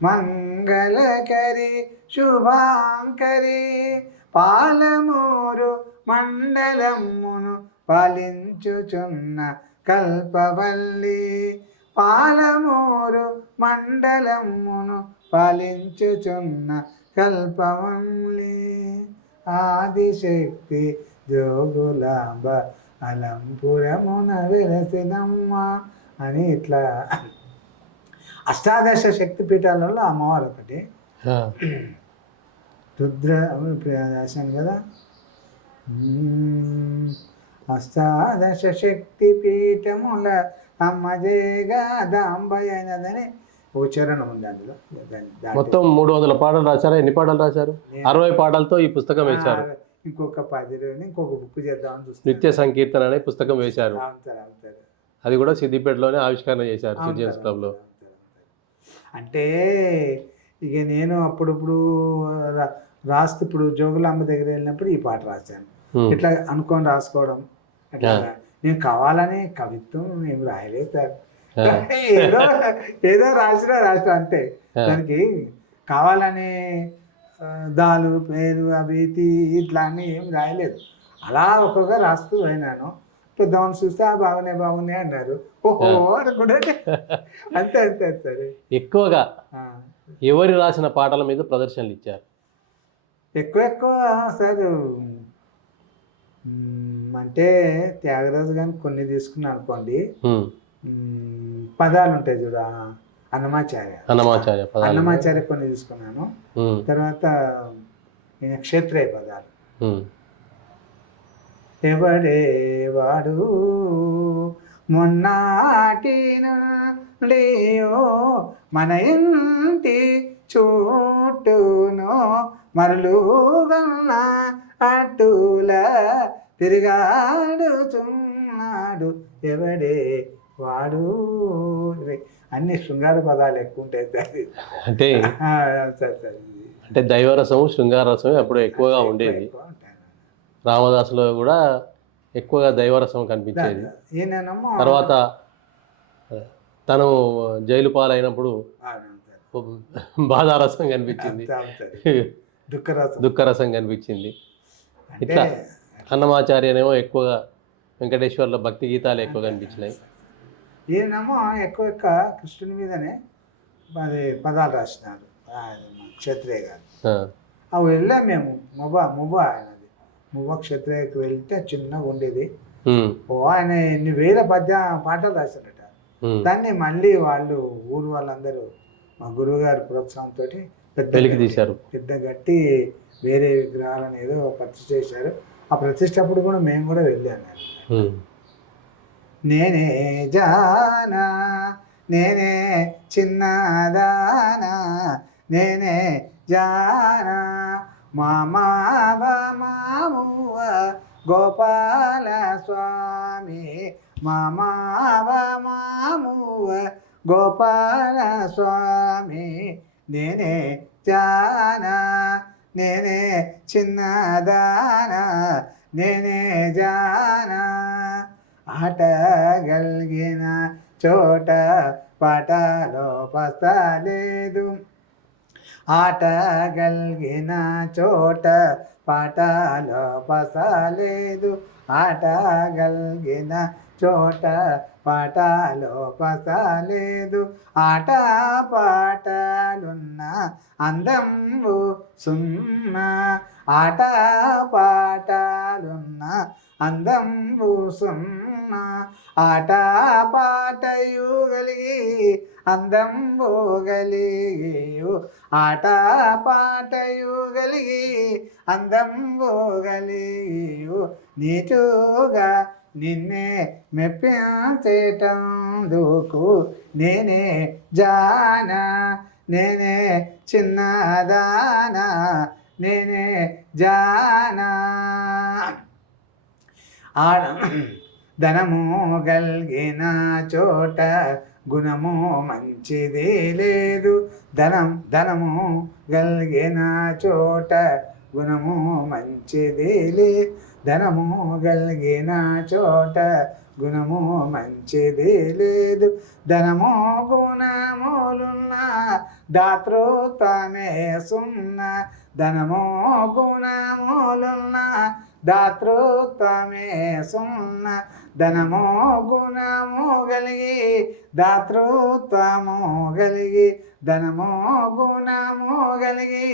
మంగళకరి శుభాంకరి పాలమూరు మండలమును పాలించుచున్న కల్పవల్లి పాలమూరు మండలమును పాలించుచున్న కల్పవల్లి ఆదిశక్తి జోగులాంబ అలంపురమున వెలసినమ్మ అని ఇట్లా అష్టాదశ శక్తి పీఠాలలో అమ్మవారు ఒకటి. రుద్ర రాశాను కదా. అష్టాదశ శక్తి పీఠముల అమ్మ జయగాదాంబయనదని ఓ చరణం ఉంది అందులో. మొత్తం 300 పాటలు రాశారా? ఎన్ని పాటలు రాశారు? 60 పాటలతో ఈ పుస్తకం వేశారు. ఇంకొక 10 రోజులు ఇంకొక బుక్ చేద్దామని చూస్తాను. నిత్య సంకీర్తన అనే పుస్తకం వేశారు. అది కూడా సిద్దిపేటలోనే ఆవిష్కరణ చేశారు చిల్డ్రన్స్ క్లబ్లో. అంటే ఇక నేను అప్పుడప్పుడు రాస్తే ఇప్పుడు జోగులాంబ దగ్గర వెళ్ళినప్పుడు ఈ పాట రాశాను. ఇట్లా అనుకొని రాసుకోవడం అట్లా. నేను కావాలని కవిత్వం ఏం రాయలేదు సార్. ఏదో రాసిన అంతే. దానికి కావాలని దాలు పేరు అవి ఇట్లా అని ఏం రాయలేదు. అలా ఒక్కొక్క రాస్తూ అయినాను. పెద్దవాళ్ళు చూస్తే బాగున్నాయి అన్నారు. ఓహో అనుకుంటే అంతే అంతే సరే. ఎక్కువగా ఎవరు రాసిన పాటల మీద ప్రదర్శనలు ఇచ్చారు? ఎక్కువ సార్ అంటే త్యాగరాజు గారిని కొన్ని తీసుకున్నా అనుకోండి. పదాలు ఉంటాయి చూడ, అన్నమాచార్య కొన్ని తీసుకున్నాను. తర్వాత ఈయన క్షేత్రయ పదాలు. ఎవడే వాడు మొన్నాటి నుండి మన ఇంటి చుట్టూను మరలుగన్న అట్టుల తిరిగాడుచున్నాడు ఎవడే వాడు. అన్ని శృంగార పదాలు ఎక్కువ ఉంటాయి సార్. అంటే సరే సరే అంటే దైవరసము శృంగారరసం అప్పుడు ఎక్కువగా ఉండేది. రామదాసులో కూడా ఎక్కువగా దైవరసం కనిపించేది. ఈయనేమో తర్వాత తను జైలు పాలైనప్పుడు బాధారసం కనిపించింది, దుఃఖరసం కనిపించింది. ఇట్లా అన్నమాచార్యనేమో ఎక్కువగా వెంకటేశ్వర్ల భక్తి గీతాలు ఎక్కువ కనిపించినాయి. ఈయనేమో ఎక్కువ కృష్ణుని మీదనే పదాలు రాసినారు క్షత్రియ గారు. అవి వెళ్ళాం మేము మువ్వ ఆయనది. మువ్వ క్షత్రియకి వెళ్తే చిన్నగా ఉండేది. ఆయన ఎన్ని వేల పాటలు రాశారట. దాన్ని మళ్ళీ వాళ్ళు ఊరు వాళ్ళందరూ మా గురువు గారి ప్రోత్సాహంతో పెద్ద గట్టి వేరే విగ్రహాలను ఏదో ప్రతిష్ఠ చేశారు. ఆ ప్రతిష్టప్పుడు కూడా మేము కూడా వెళ్ళాను. నేనే జానా నేనే చిన్నదానా నేనే జానా మామావ గోపాల స్వామి మామావ గోపాల స్వామి నేనే జానా నేనే చిన్నదానా నేనే జానా ఆటగలిగిన చోట పాటలో పసలేదు ఆటగలిగిన చోట పాటలో పసలేదు ఆటగలిగిన చోట పాటలో పసలేదు ఆట పాటలున్న అందంబు సున్నా ఆట పాటలున్న అందంబు సున్నా ఆట పాటయు కలిగి అందంబు కలిగియు ఆట పాటయు కలిగి అందంబు కలిగియు నీటుగా నిన్నే మెప్పించేటందుకు నేనే జానా నేనే చిన్నదానా నేనే జానా ధనము గల్గిన చోట గుణము మంచిది లేదు ధనము గల్గిన చోట గుణము మంచిది లేదు ధనము గల్గిన చోట గుణము మంచిది లేదు ధనము గుణములున్న దాతృత్వమే సున్న ధనము గుణములున్న దాతృత్వమే సున్న ధనము గుణము కలిగి దాతృత్వము కలిగి ధనము గుణము కలిగి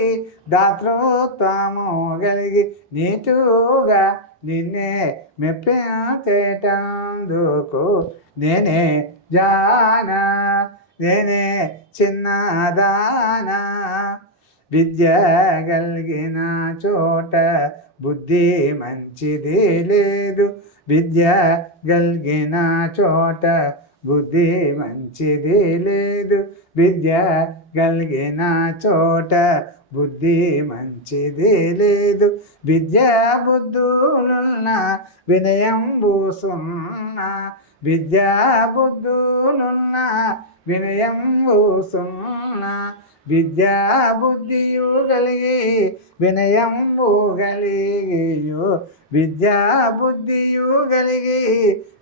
దాతృత్వము కలిగి నీటుగా నిన్నే మెప్పించేటందుకు నేనే జానా నేనే చిన్నదానా విద్య కలిగిన చోట బుద్ధి మంచిది లేదు విద్య కలిగిన చోట బుద్ధి మంచిది లేదు విద్య కలిగిన చోట బుద్ధి మంచిది లేదు విద్యా బుద్ధులున్న వినయంబు సున్నా విద్యా బుద్ధులున్న వినయంబు సున్నా విద్యా బుద్ధియు కలిగి వినయంబు కలిగియు విద్యా బుద్ధియు కలిగి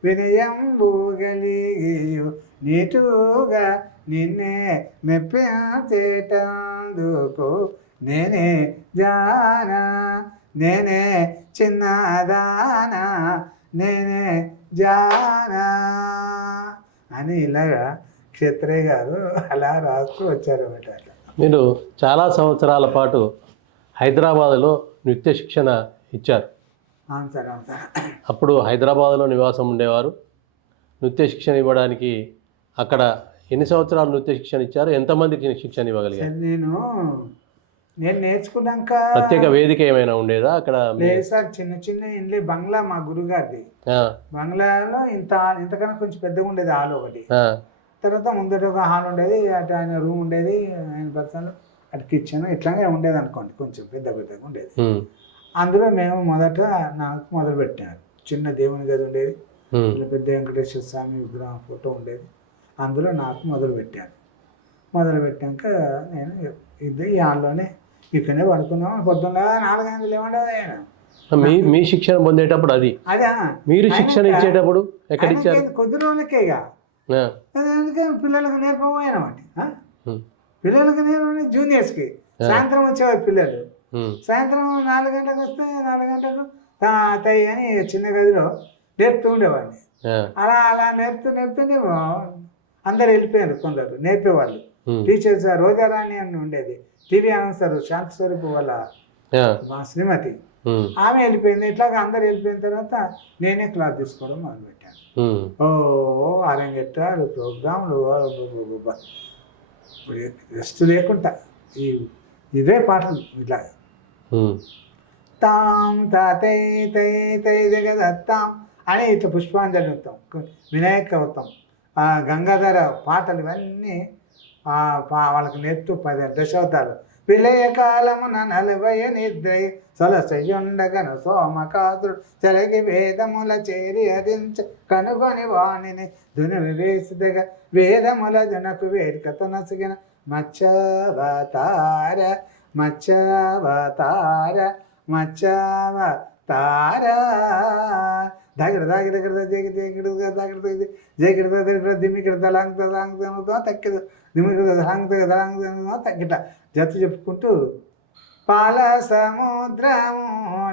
వినయంబు కలిగియు నీటుగా నిన్నే మెప్పించేటందుకు నేనే జానా నేనే చిన్నదానా నేనే జానా అని ఇలాగా క్షత్రియ గారు అలా రాస్తూ వచ్చారు అన్నమాట. మీరు చాలా సంవత్సరాల పాటు హైదరాబాదులో నృత్య శిక్షణ ఇచ్చారు. అవును సార్ అవును సార్. అప్పుడు హైదరాబాదులో నివాసం ఉండేవారు. నృత్య శిక్షణ ఇవ్వడానికి అక్కడ ఎన్ని సంవత్సరాలు నృత్య శిక్షణ ఇచ్చారు? ఎంతమందికి శిక్షణ ఇవ్వగలిగారు? నేను నేను నేర్చుకున్నాక ప్రత్యేక వేదిక ఏమైనా ఉండేదా అక్కడ? లేదు సార్, చిన్న చిన్న ఇండ్లే బంగ్లా మా గురుగారిది. బంగ్లాలో ఇంతకన్నా కొంచెం పెద్దగా ఉండేది హాల్ ఒకటి. తర్వాత ముందట ఒక హాల్ ఉండేది, అటు ఆయన రూమ్ ఉండేది, ఆయన పర్సనల్ అటు కిచెన్ ఇట్లాగే ఉండేది అనుకోండి, కొంచెం పెద్దగా ఉండేది. అందులో మేము నాకు మొదలు పెట్టారు. చిన్న దేవుని గది ఉండేది, పెద్ద వెంకటేశ్వర స్వామి విగ్రహం ఫోటో ఉండేది. అందులో నాకు మొదలు పెట్టాను. మొదలు పెట్టాక నేను ఈ హాల్లోనే ఇక్కడనే పడుకున్నాం. పొద్దున్న 4 గంటలు లేవండి. మీ శిక్షణ పొందేటప్పుడు అది అదే మీరు శిక్షణ ఇచ్చేటప్పుడు ఎక్కడ ఇచ్చారు? కొద్ది రోజులకే ఇక అందుకే పిల్లలకు నేర్పబోయానమాట. పిల్లలకు నేర్పని జూనియర్స్కి సాయంత్రం వచ్చేవారు పిల్లలు. సాయంత్రం 4 గంటలకు వస్తే 4 గంటలకు తాతయ్య అని చిన్న గదిలో నేర్పుతూ ఉండేవాడిని. అలా నేర్పుతుంటే అందరు వెళ్ళిపోయారు. కొందరు నేర్పేవాళ్ళు టీచర్స్. రోజారాణి అని ఉండేది, టీవీ అనౌన్సర్, శాంతి స్వరూప్ వాళ్ళ మా శ్రీమతి, ఆమె వెళ్ళిపోయింది. ఇట్లాగా అందరు వెళ్ళిపోయిన తర్వాత నేనే క్లాస్ తీసుకోవడం మొదలుపెట్టాను. అరంగెట్టారు ప్రోగ్రాంలు, రెస్ట్ లేకుండా ఇవే పాటలు. ఇట్లా తాం తాతై తై తై జగదత్తాం అని ఇట్లా పుష్పాంజలి వృత్తం, వినాయక వృత్తం, గంగాధర పాటలు ఇవన్నీ వాళ్ళకి నేర్పుతూ 10 దశాబ్దాలు. విలయ కాలమున 40 నిద్రై సొలసయుండగను సోమకాదుడు చెలగి వేదముల చేరి అదించ కనుగొని వాణిని దుని వివేసిదగ వేదముల జనకు వేడికత నసిగిన మచ్చవతార మచ్చవతార మచ్చవతార దగ్గర దగ్గర దగ్గర జగిడ దగ్గర జగిడ దగ్గర దిమ్మికడ దళాంగ తక్కిద దిమ్మికడ దళాంగ తగ్గిట జత చెప్పుకుంటూ పాల సముద్రము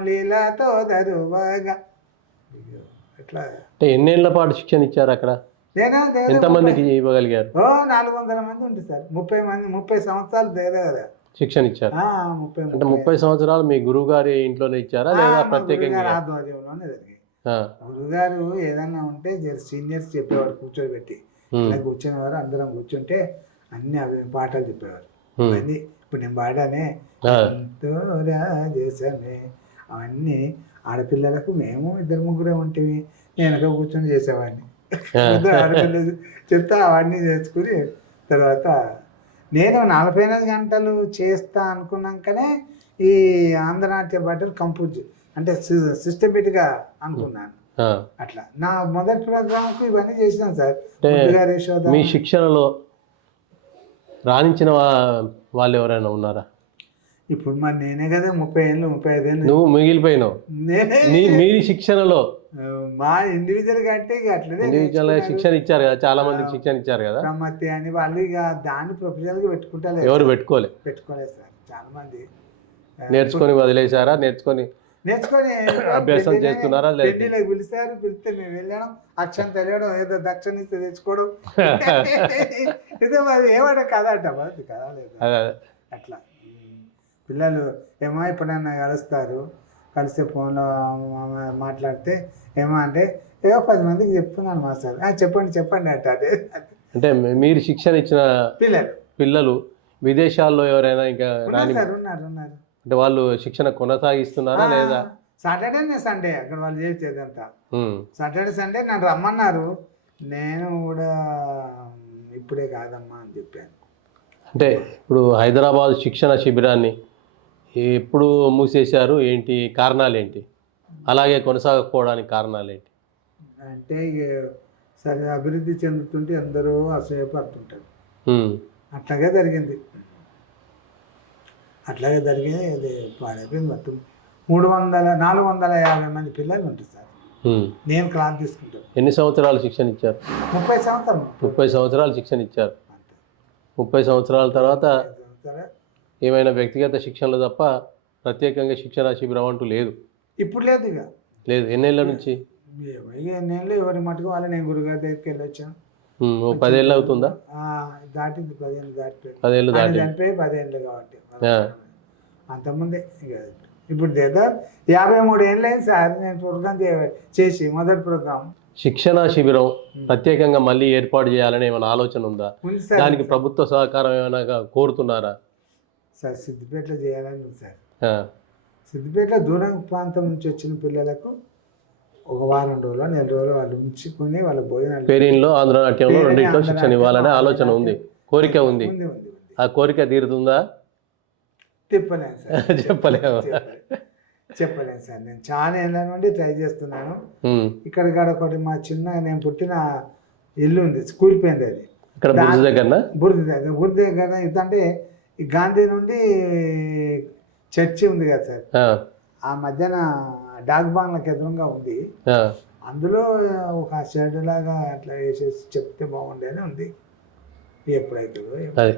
లీలతో దరువగా ఇట్లా. ఎన్నేళ్ల పాటు శిక్షణ ఇచ్చారు అక్కడ? ఎంతమందికి ఇవ్వగలిగారు? 400 మంది ఉంటుంది సార్. 30 సంవత్సరాలు దగ్గర శిక్షణ ఇచ్చారు. 30 సంవత్సరాలు మీ గురువు గారి ఇంట్లోనే ఇచ్చారా లేదా ప్రత్యేకంగా? ఆధ్వర్యంలోనే జరిగాయి. గురుగారు ఏదన్నా ఉంటే సీనియర్స్ చెప్పేవారు, కూర్చోబెట్టి ఇలా కూర్చునేవారు. అందరం కూర్చుంటే అన్ని అవి పాటలు చెప్పేవారు. అవన్నీ ఇప్పుడు నేను పాడానే చేసామే, అవన్నీ ఆడపిల్లలకు మేము 2-3 ఉంటేవి. నేను కూర్చొని చేసేవాడిని. ఆడపిల్లలు చెప్తా అవన్నీ చేసుకుని తర్వాత నేను 45 గంటలు చేస్తా అనుకున్నాకనే ఈ ఆంధ్రనాట్య పాటలు కంపోజ్ అంటే సిస్టమేటిక్గా అనుకున్నాను. అట్లా నా మొదటి ప్రోగ్రాంకు ఇవన్నీ చేసినాను సార్. మీ శిక్షణలో రాణించిన వాళ్ళు ఎవరైనా ఉన్నారా? ఇప్పుడు మరి నేనే కదా 30 ఏళ్ళు 35 ఏళ్ళు నువ్వు మిగిలిపోయినావు. మీరు శిక్షణలో మా ఇండివిజువల్ అంటే అట్లనే ఇండివిజువల్ శిక్షణ ఇచ్చారు కదా, చాలా మందికి శిక్షణ ఇచ్చారు కదా. బ్రహ్మతి అని వాళ్ళు ఇక దాన్ని ప్రొఫెషనల్గా పెట్టుకుంటారు. ఎవరు పెట్టుకోలేదు సార్. చాలా మంది నేర్చుకొని వదిలేశారా? నేర్చుకొని అభ్యాసం చేస్తున్నారా? పెళ్లిలోకి పిలిచారు, పిలిస్తే మేము వెళ్ళడం, అక్షం తెలియడం, ఏదో దక్షిణ ఇస్తే తెచ్చుకోవడం, ఏదో మరి ఏమంటే కదా అంట మరి కదా లేదు. అట్లా పిల్లలు ఏమో ఎప్పుడన్నా కలుస్తారు, కలిస్తే ఫోన్లో మాట్లాడితే ఏమో అంటే ఏదో 10 మందికి చెప్తున్నాను మా సార్. చెప్పండి అంటే అంటే మీరు శిక్షణ ఇచ్చిన పిల్లలు విదేశాల్లో ఎవరైనా ఇంకా ఉన్నారు అంటే వాళ్ళు శిక్షణ కొనసాగిస్తున్నారా లేదా? సాటర్డే సండే అక్కడ వాళ్ళు చేసేదంతా. సాటర్డే సండే నన్ను రమ్మన్నారు. నేను కూడా ఇప్పుడే కాదమ్మా అని చెప్పాను. అంటే ఇప్పుడు హైదరాబాద్ శిక్షణ శిబిరాన్ని ఎప్పుడు మూసేశారు? ఏంటి కారణాలు ఏంటి? అలాగే కొనసాగకపోవడానికి కారణాలు ఏంటి? అంటే సరే అభివృద్ధి చెందుతుంటే అందరూ అసూయపడుతుంటారు. అట్లాగే జరిగింది. ఇది పాడైపోయింది. మొత్తం 450 మంది పిల్లలు ఉంటారు సార్. నేను క్లాస్ తీసుకుంటాను. ఎన్ని సంవత్సరాలు శిక్షణ ఇచ్చారు? 30 సంవత్సరాలు. 30 సంవత్సరాలు శిక్షణ ఇచ్చారు. 30 సంవత్సరాల తర్వాత ఏమైనా వ్యక్తిగత శిక్షణలు తప్ప ప్రత్యేకంగా శిక్షణ శిబిరం అంటూ లేదు? ఇప్పుడు లేదు. ఇక లేదు. ఎన్నేళ్ళ నుంచి? ఎన్నేళ్ళు ఎవరి మటుకు వాళ్ళు. నేను గురుగారి దగ్గరికి వెళ్ళొచ్చాను. 10 ఏళ్ళు అవుతుందా? దాటింది. 10 ఏళ్ళు దాటిపోయి 10 ఏళ్ళు దాటి చనిపోయి 10 ఏళ్ళు కాబట్టి అంతకుముందే. ఇప్పుడు ఏదో 53 ఏళ్ళు అయింది సార్ నేను ప్రోగ్రాం చేసి మొదటి ప్రోగ్రాం. శిక్షణ శిబిరం ప్రత్యేకంగా మళ్ళీ ఏర్పాటు చేయాలని ఏమైనా ఆలోచన ఉందా? దానికి ప్రభుత్వ సహకారం ఏమైనా కోరుతున్నారా? సార్ సిద్దిపేటలో చేయాలని ఉంది సార్. ఆ, సిద్దిపేటలో దూరం ప్రాంతం నుంచి వచ్చిన పిల్లలకు ఒక వారం రోజులు 4 రోజులు వాళ్ళు ఉంచుకొని వాళ్ళ భోజనాలు పేరిన్లో ఆంధ్రనాట్యంలో పేరిణి, రెండింటిలో శిక్షణ ఆంధ్రనాట్యం, ఇవ్వాలనే ఆలోచన ఉంది, కోరిక ఉంది. ఉంది ఉంది ఉంది. ఆ కోరిక తీరుతుందా? చెప్పలేను సార్. చెప్పలేము. చెప్పలేను సార్. నేను చాలా ఏళ్ళ నుండి ట్రై చేస్తున్నాను. ఉమ్. ఇక్కడ ఒకటి మా నేను పుట్టిన ఇల్లు ఉంది, కూలిపోయింది అది. ఇక్కడ బుర్జు దగ్గరనా? బుర్జు దగ్గర ఇదంటే ఈ గాంధీ నుండి చర్చి ఉంది కదా సార్, ఆ, ఆ మధ్యన డాక్ బాంగ్లకు ఎదురుగా ఉంది. ఆ, అందులో ఒక షెడ్ లాగా అట్లా వేసేసి చెప్తే బాగుండే అని ఉంది. ఎప్పుడైతుందో అది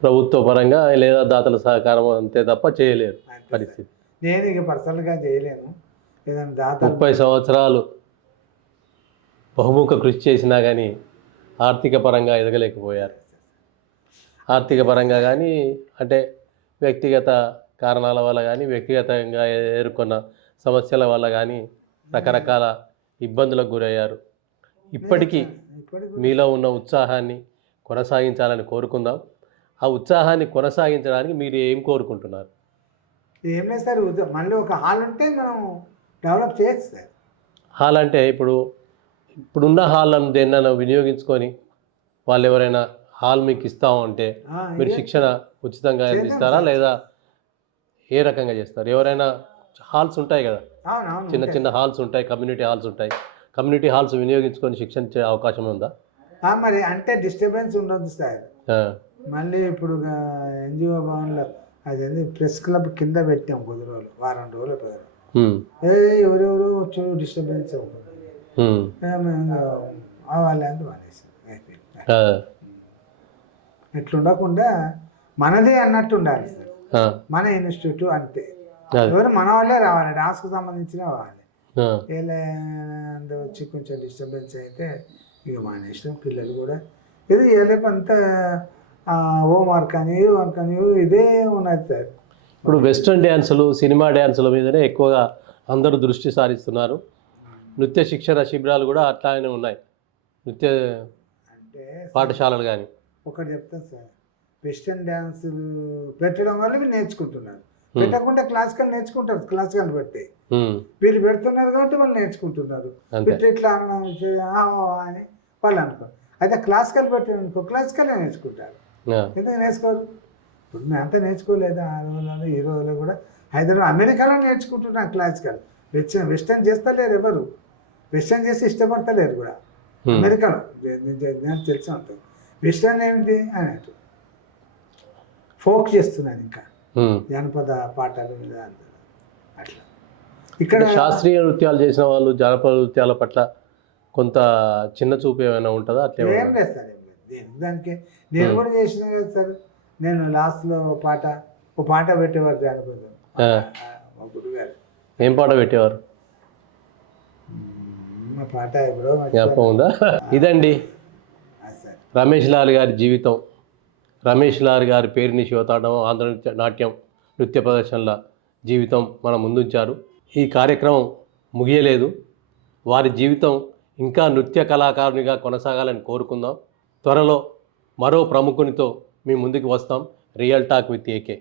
ప్రభుత్వ పరంగా లేదా దాతల సహకారం అంతే తప్ప చేయలేరు పరిస్థితి. నేను ఇక పర్సనల్గా చేయలేను. ఏదైనా దాత 30 సంవత్సరాలు బహుముఖ కృషి చేసినా కానీ ఆర్థిక పరంగా ఎదగలేకపోయారు. ఆర్థిక పరంగా కానీ అంటే వ్యక్తిగత కారణాల వల్ల కానీ వ్యక్తిగతంగా ఎదుర్కొన్న సమస్యల వల్ల కానీ రకరకాల ఇబ్బందులకు గురయ్యారు. ఇప్పటికీ మీలో ఉన్న ఉత్సాహాన్ని కొనసాగించాలని కోరుకుందాం. ఆ ఉత్సాహాన్ని కొనసాగించడానికి మీరు ఏం కోరుకుంటున్నారు? ఏం లేదు సార్, మళ్ళీ ఒక హాల్ ఉంటే మనం డెవలప్ చేయొచ్చు సార్. హాల్ అంటే ఇప్పుడున్న హాల్లను దేన్నైనా వినియోగించుకొని వాళ్ళు ఎవరైనా హాల్ మీకు ఇస్తామంటే మీరు శిక్షణ ఉచితంగా అందిస్తారా లేదా ఏ రకంగా చేస్తారు? ఎవరైనా హాల్స్ ఉంటాయి కదా, అవునవును, చిన్న చిన్న హాల్స్ ఉంటాయి, కమ్యూనిటీ హాల్స్ ఉంటాయి. కమ్యూనిటీ హాల్స్ వినియోగించుకొని శిక్షణ ఇచ్చే అవకాశం ఉందా? మరి అంటే డిస్టర్బెన్స్ ఉండదు సార్. ఆ, మళ్ళీ ఇప్పుడు ఎన్జిఓ భవన్లో అదేంటి ప్రెస్ క్లబ్ కింద పెట్టాం కొద్ది రోజులు, వారం రోజులు 10 రోజులు. ఉమ్, ఎవరెవరు వచ్చి డిస్టర్బెన్స్ ఉంటుంది. ఉమ్, వాళ్ళంతా మానేసారు. ఆ, ఎట్లుండకుండా మనదే అన్నట్టు ఉండాలి సార్. ఆ, మన ఇన్స్టిట్యూట్ అంతే, అది. ఎవరు మన వాళ్ళే రావాలి, డాన్స్కి సంబంధించిన వాళ్ళే. ఆ, ఇలా వచ్చి కొంచెం డిస్టర్బెన్స్ అయితే ఇక మానేసాం. పిల్లలు కూడా ఇది ఏలేపు అంతా హోంవర్క్ అని వర్క్ అని ఇదే ఉన్నది సార్. ఇప్పుడు వెస్ట్రన్ డ్యాన్సులు, సినిమా డ్యాన్సుల మీదనే ఎక్కువగా అందరూ దృష్టి సారిస్తున్నారు. నృత్య శిక్షణ శిబిరాలు కూడా అట్లానే ఉన్నాయి, నృత్య అంటే పాఠశాలలు కానీ. ఒకటి చెప్తాను సార్, వెస్టర్న్ డ్యాన్సులు పెట్టడం వల్ల వీళ్ళు నేర్చుకుంటున్నారు. పెట్టకుండా క్లాసికల్ నేర్చుకుంటారు, క్లాసికల్ పెట్టి వీళ్ళు పెడుతున్నారు కాబట్టి వాళ్ళు నేర్చుకుంటున్నారు. పెట్టి ఇట్లా అనడం అని వాళ్ళు అనుకోరు. అయితే క్లాసికల్ పెట్టిననుకో క్లాసికల్ నేర్చుకుంటారు. ఎందుకు నేర్చుకోరు? ఇప్పుడు మేము అంతా నేర్చుకోలేదు. ఆ రోజుల్లో ఈ రోజుల్లో కూడా హైదరాబాద్ అమెరికాలో నేర్చుకుంటున్నాను క్లాసికల్. వెస్టర్న్ చేస్తలేరు, ఎవరు వెస్టర్న్ చేసి ఇష్టపడతలేరు కూడా అమెరికాలో. నేను తెలిసినంత వెస్టర్న్ ఏమిటి అన్నట్టు ఫోక్ చేస్తున్నాను, ఇంకా జానపద పాటలు మీద అట్లా. ఇక్కడ శాస్త్రీయ నృత్యాలు చేసిన వాళ్ళు జానపద నృత్యాల పట్ల కొంత చిన్న చూపు ఏమైనా ఉంటుందా? అట్లా ఏం లేదు సార్, ఏం లేదు. దానికి నేను కూడా చేసిన కదా సార్. నేను లాస్ట్లో ఒక పాట పెట్టేవారు జానపద, మా గురుగారు. ఏం పాట పెట్టేవారు? మా పాట ఎప్పుడో జ్ఞాపకం ఉందా? ఇదండి సార్ రమేష్ లాల్ గారి జీవితం. రమేష్ లాల్ గారి పేరుని శివతాండవం ఆంధ్ర నాట్యం నృత్య ప్రదర్శనల జీవితం మన ముందుంచారు. ఈ కార్యక్రమం ముగియలేదు. వారి జీవితం ఇంకా నృత్య కళాకారునిగా కొనసాగాలని కోరుకుందాం. త్వరలో మరో ప్రముఖునితో మీ ముందుకు వస్తాం. Real talk with AK.